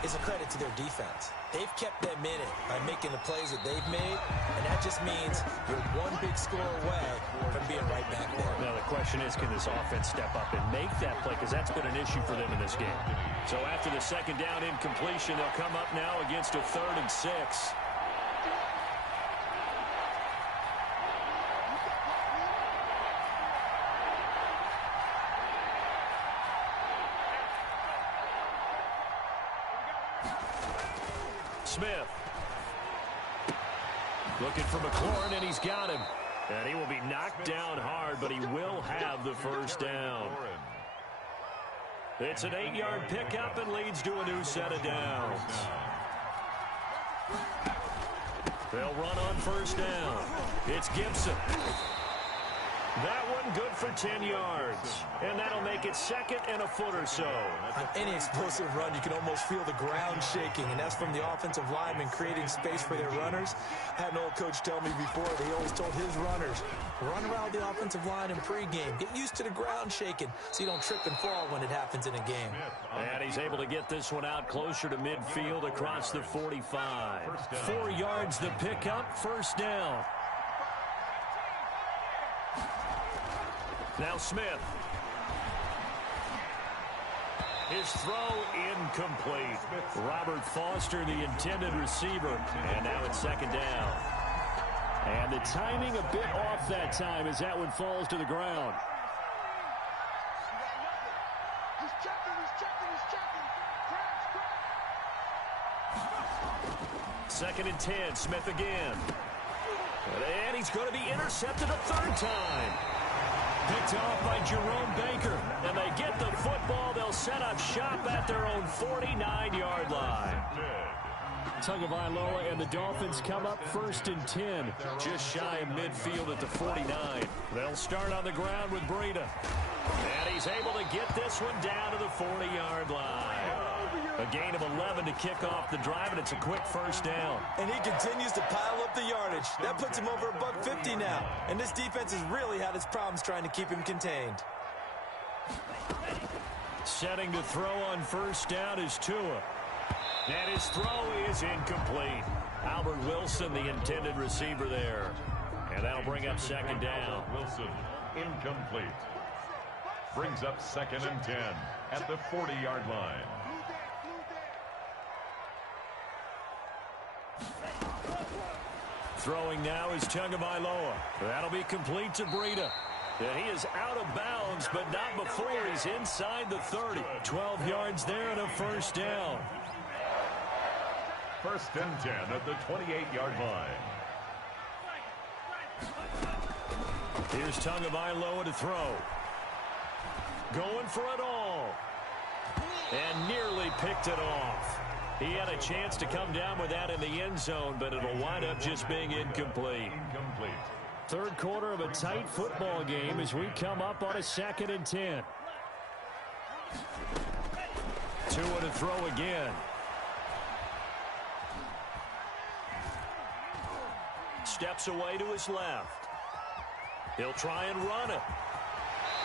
is a credit to their defense. They've kept them in it by making the plays that they've made, and that just means you're one big score away from being right back there. Now the question is, can this offense step up and make that play? Because that's been an issue for them in this game. So after the second down incompletion, they'll come up now against a 3rd and 6. Smith. Looking for McLaurin, and he's got him. And he will be knocked down hard, but he will have the first down. It's an 8-yard pickup and leads to a new set of downs. They'll run on first down. It's Gibson. That one good for 10 yards. And that'll make it 2nd and a foot or so. On any explosive run, you can almost feel the ground shaking, and that's from the offensive linemen creating space for their runners. I had an old coach tell me before that he always told his runners, run around the offensive line in pregame. Get used to the ground shaking so you don't trip and fall when it happens in a game. And he's able to get this one out closer to midfield across the 45. 4 yards the pickup, first down. Now Smith. His throw incomplete. Robert Foster, the intended receiver. And now it's 2nd down. And the timing a bit off that time as that one falls to the ground. He's checking. 2nd and 10, Smith again. And he's going to be intercepted a 3rd time. Picked off by Jerome Baker. And they get the football. They'll set up shop at their own 49-yard line. Tagovailoa and the Dolphins come up 1st and 10. Just shy of midfield at the 49. They'll start on the ground with Breida. And he's able to get this one down to the 40-yard line. A gain of 11 to kick off the drive, and it's a quick first down. And he continues to pile up the yardage. That puts him over $150 now. And this defense has really had its problems trying to keep him contained. Setting to throw on first down is Tua. And his throw is incomplete. Albert Wilson, the intended receiver there. And that'll bring up 2nd down. Wilson, incomplete. Brings up 2nd and 10 at the 40-yard line. Throwing now is Tagovailoa. That'll be complete to Breida. And he is out of bounds, but not before he's inside the 30. 12 yards there and a first down. 1st and 10 at the 28-yard line. Here's Tagovailoa to throw. Going for it all. And nearly picked it off. He had a chance to come down with that in the end zone, but it'll wind up just being incomplete. 3rd quarter of a tight football game as we come up on a 2nd and 10. Tua to throw again. Steps away to his left. He'll try and run it.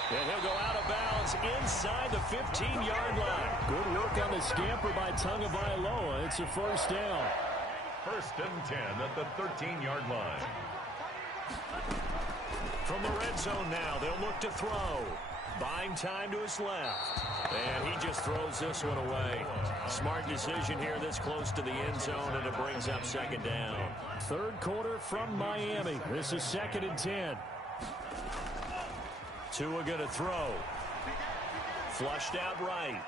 And he'll go out of bounds inside the 15-yard line. Good work on the scamper by Tagovailoa. It's a first down. 1st and 10 at the 13-yard line. From the red zone now, they'll look to throw. Buying time to his left. And he just throws this one away. Smart decision here this close to the end zone, and it brings up 2nd down. 3rd quarter from Miami. This is 2nd and 10. Tua going to throw. Flushed out right.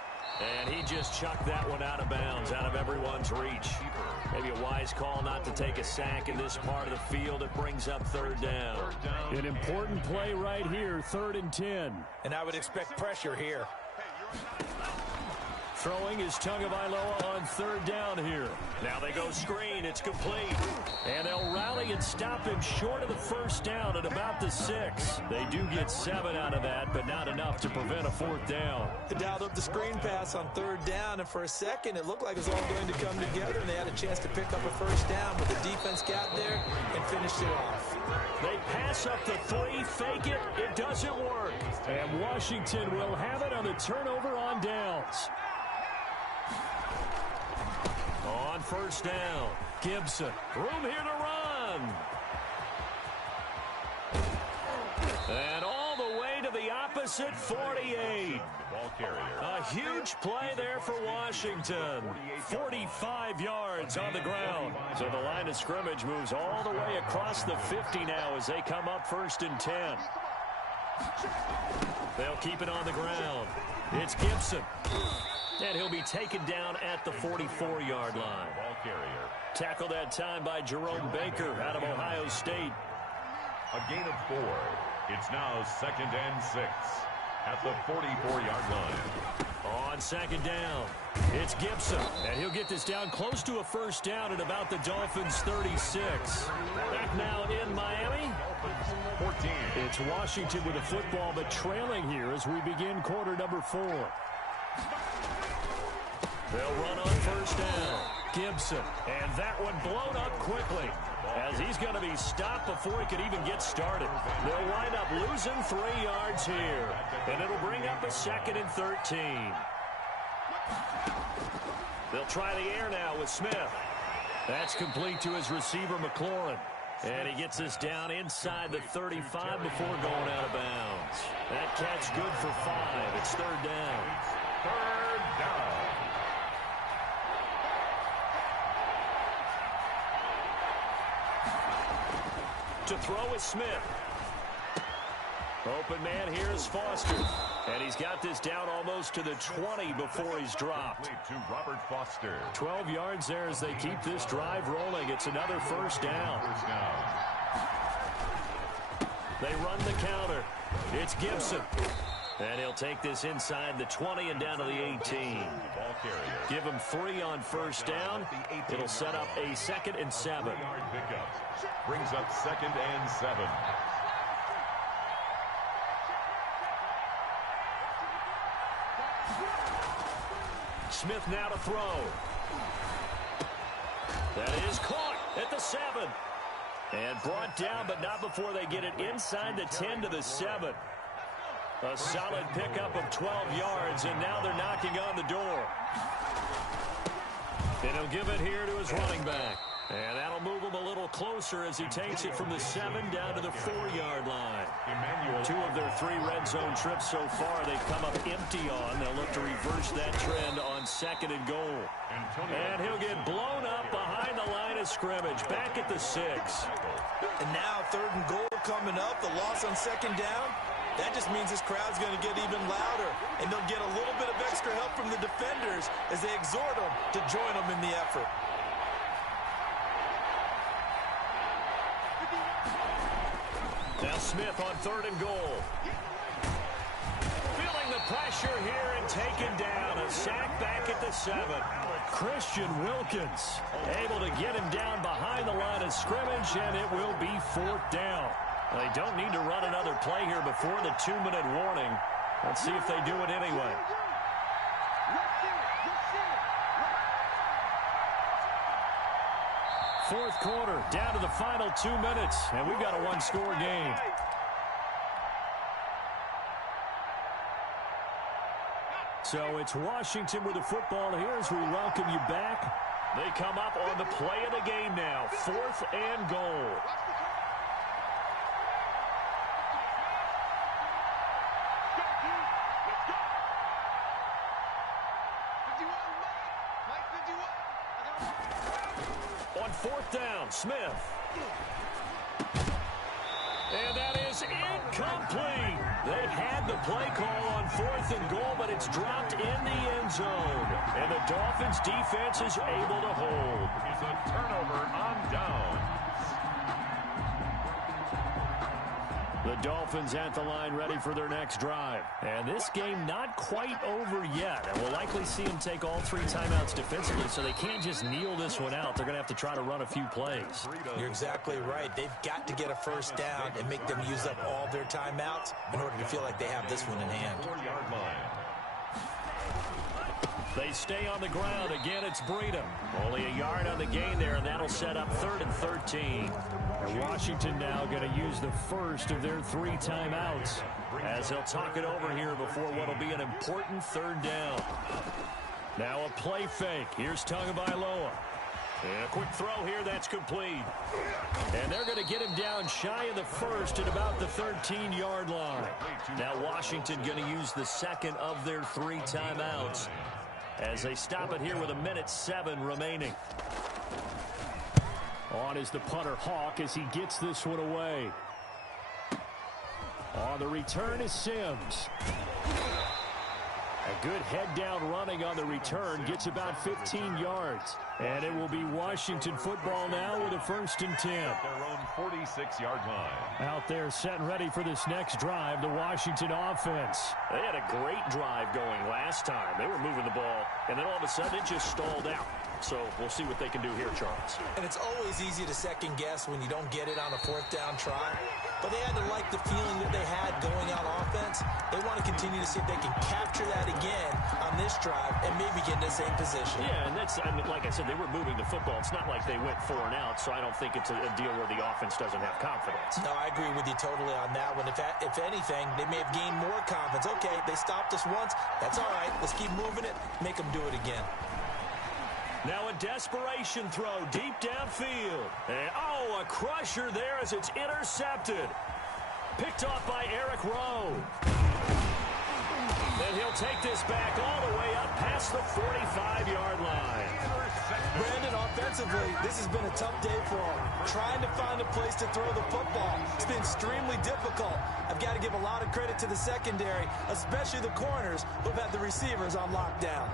And he just chucked that one out of bounds, out of everyone's reach. Maybe a wise call not to take a sack in this part of the field. It brings up 3rd down. An important play right here, 3rd and 10. And I would expect pressure here. Throwing is Tagovailoa on 3rd down here. Now they go screen. It's complete. And they'll rally and stop him short of the first down at about the 6. They do get 7 out of that, but not enough to prevent a 4th down. They dialed up the screen pass on 3rd down, and for a second it looked like it was all going to come together, and they had a chance to pick up a first down, but the defense got there and finished it off. They pass up the 3, fake it. It doesn't work. And Washington will have it on the turnover on downs. On first down, Gibson. Room here to run. And all the way to the opposite 48. Ball carrier. A huge play there for Washington. 45 yards on the ground. So the line of scrimmage moves all the way across the 50 now as they come up 1st and 10. They'll keep it on the ground. It's Gibson. And he'll be taken down at the 44-yard line. Ball carrier. Tackled that time by Jerome Baker out of Ohio State. A gain of 4. It's now 2nd and 6 at the 44-yard line. On second down, it's Gibson, and he'll get this down close to a first down at about the Dolphins' 36. Back now in Miami. 14. It's Washington with the football, but trailing here as we begin quarter number 4. They'll run on first down. Gibson, and that one blown up quickly as he's going to be stopped before he could even get started. They'll wind up losing 3 yards here, and it'll bring up a 2nd and 13. They'll try the air now with Smith. That's complete to his receiver, McLaurin. And he gets this down inside the 35 before going out of bounds. That catch good for 5. It's 3rd down. 3rd down. To throw is Smith. Open man here is Foster. And he's got this down almost to the 20 before he's dropped. To Robert Foster. 12 yards there as they keep this drive rolling. It's another first down. They run the counter. It's Gibson. And he'll take this inside the 20 and down to the 18. Give him 3 on first down. It'll set up a 2nd and 7. Brings up 2nd and 7. Smith now to throw. That is caught at the 7. And brought down, but not before they get it inside the 10 to the 7. A solid pickup of 12 yards, and now they're knocking on the door. And he'll give it here to his running back. And that'll move him a little closer as he takes it from the 7 down to the 4-yard line. 2 of their 3 red zone trips so far they've come up empty on. They'll look to reverse that trend on 2nd and goal. And he'll get blown up behind the line of scrimmage, back at the 6. And now 3rd and goal coming up. The loss on 2nd down. That just means this crowd's going to get even louder. And they'll get a little bit of extra help from the defenders as they exhort them to join them in the effort. Now Smith on 3rd and goal. Feeling the pressure here and taken down. A sack back at the 7. Christian Wilkins able to get him down behind the line of scrimmage, and it will be 4th down. They don't need to run another play here before the 2-minute warning. Let's see if they do it anyway. Fourth quarter, down to the final 2 minutes, and we've got a 1-score game. So it's Washington with the football here as we welcome you back. They come up on the play of the game now, 4th and goal. On 4th down, Smith. And that is incomplete. They had the play call on 4th and goal, but it's dropped in the end zone. And the Dolphins defense is able to hold. It's a turnover on downs. The Dolphins at the line ready for their next drive. And this game not quite over yet. And we'll likely see them take all 3 timeouts defensively, so they can't just kneel this one out. They're going to have to try to run a few plays. You're exactly right. They've got to get a first down and make them use up all their timeouts in order to feel like they have this one in hand. 4-yard line. They stay on the ground. Again, it's Breedham. Only a yard on the gain there, and that'll set up 3rd and 13. And Washington now going to use the first of their 3 timeouts as they'll talk it over here before what will be an important 3rd down. Now a play fake. Here's Tagovailoa. And a quick throw here, that's complete. And they're going to get him down shy of the first at about the 13-yard line. Now Washington going to use the 2nd of their 3 timeouts as they stop it here with 1:07 remaining. On is the punter Hawk as he gets this one away. On the return is Sims. A good head-down running on the return gets about 15 yards. And it will be Washington football now with a 1st and 10. At their own 46-yard line. Out there set and ready for this next drive, the Washington offense. They had a great drive going last time. They were moving the ball, and then all of a sudden it just stalled out. So we'll see what they can do here, Charles. And it's always easy to second guess when you don't get it on a 4th down try. But they had to like the feeling that they had going on offense. They want to continue to see if they can capture that again on this drive and maybe get in the same position. Yeah, and that's, I mean, like I said, they were moving the football. It's not like they went 4 and out, so I don't think it's a deal where the offense doesn't have confidence. No, I agree with you totally on that one. If anything, they may have gained more confidence. Okay, they stopped us once. That's all right. Let's keep moving it. Make them do it again. Now a desperation throw deep downfield. And, a crusher there as it's intercepted. Picked off by Eric Rowe. And he'll take this back all the way up past the 45-yard line. Brandon, offensively, this has been a tough day for him. Trying to find a place to throw the football. It's been extremely difficult. I've got to give a lot of credit to the secondary, especially the corners who've had the receivers on lockdown.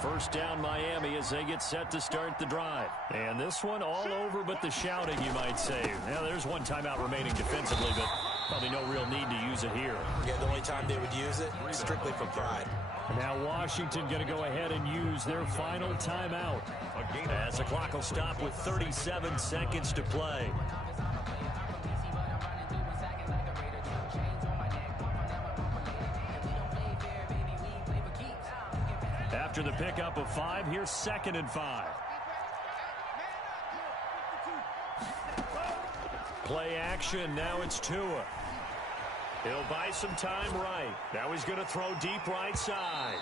1st down Miami as they get set to start the drive. And this one all over but the shouting, you might say. Now, there's one timeout remaining defensively, but probably no real need to use it here. Yeah, the only time they would use it, strictly for pride. Now Washington going to go ahead and use their final timeout. As the clock will stop with 37 seconds to play. After the pickup of 5, here's 2nd and 5. Play action, now it's Tua. He'll buy some time right. Now he's going to throw deep right side.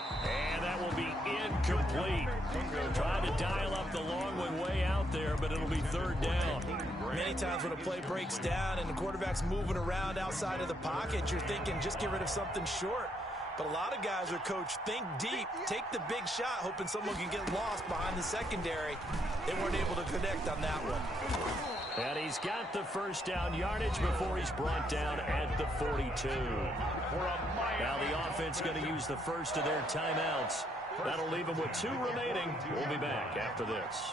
And that will be incomplete. Trying to dial up the long one way out there, but it'll be 3rd down. Many times when a play breaks down and the quarterback's moving around outside of the pocket, you're thinking just get rid of something short. But a lot of guys are coached, think deep, take the big shot, hoping someone can get lost behind the secondary. They weren't able to connect on that one. And he's got the 1st down yardage before he's brought down at the 42. Now the offense going to use the first of their timeouts. That'll leave them with 2 remaining. We'll be back after this.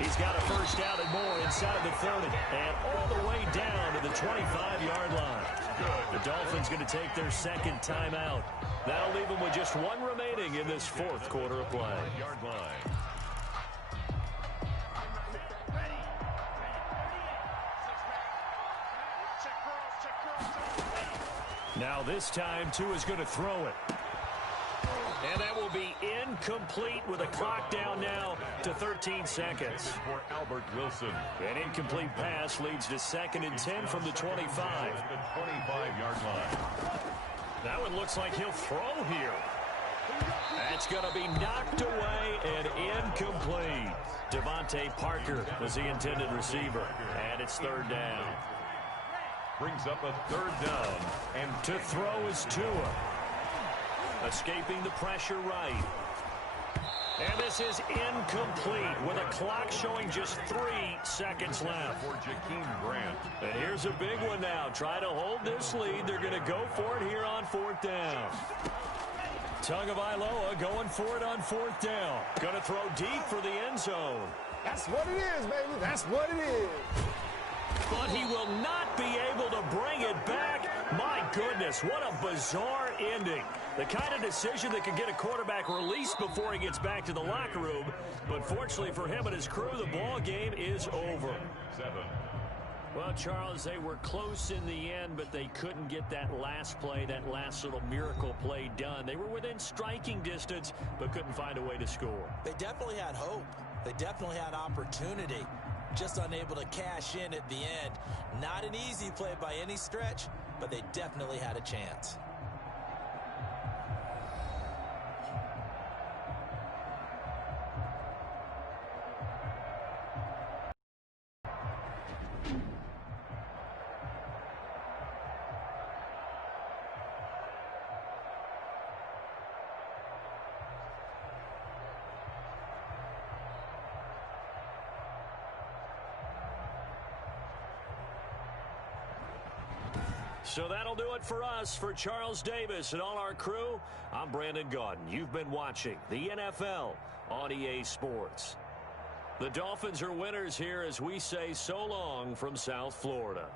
He's got a 1st down and more inside the 30. And all the way down to the 25-yard line. The Dolphins going to take their 2nd timeout. That'll leave them with just 1 remaining in this 4th quarter of play. Now this time, Tua's going to throw it. And that will be incomplete with a clock down now to 13 seconds. For Albert Wilson. An incomplete pass leads to 2nd and 10 from the 25. At the 25-yard line. That one looks like he'll throw here. That's going to be knocked away and incomplete. Devontae Parker was the intended receiver. And it's 3rd down. Brings up a 3rd down. And to throw is Tua. Escaping the pressure right. And this is incomplete with a clock showing just 3 seconds left. For Jakeem Grant. And here's a big one now. Try to hold this lead. They're going to go for it here on 4th down. Tagovailoa going for it on 4th down. Going to throw deep for the end zone. That's what it is, baby. That's what it is. But he will not be able to bring it back. My goodness, what a bizarre ending. The kind of decision that could get a quarterback released before he gets back to the locker room. But fortunately for him and his crew, the ball game is over. 7. Well, Charles, they were close in the end, but they couldn't get that last play, that last little miracle play done. They were within striking distance, but couldn't find a way to score. They definitely had hope. They definitely had opportunity. Just unable to cash in at the end. Not an easy play by any stretch, but they definitely had a chance. So that'll do it for us. For Charles Davis and all our crew, I'm Brandon Gaudin. You've been watching the NFL on EA Sports. The Dolphins are winners here as we say so long from South Florida.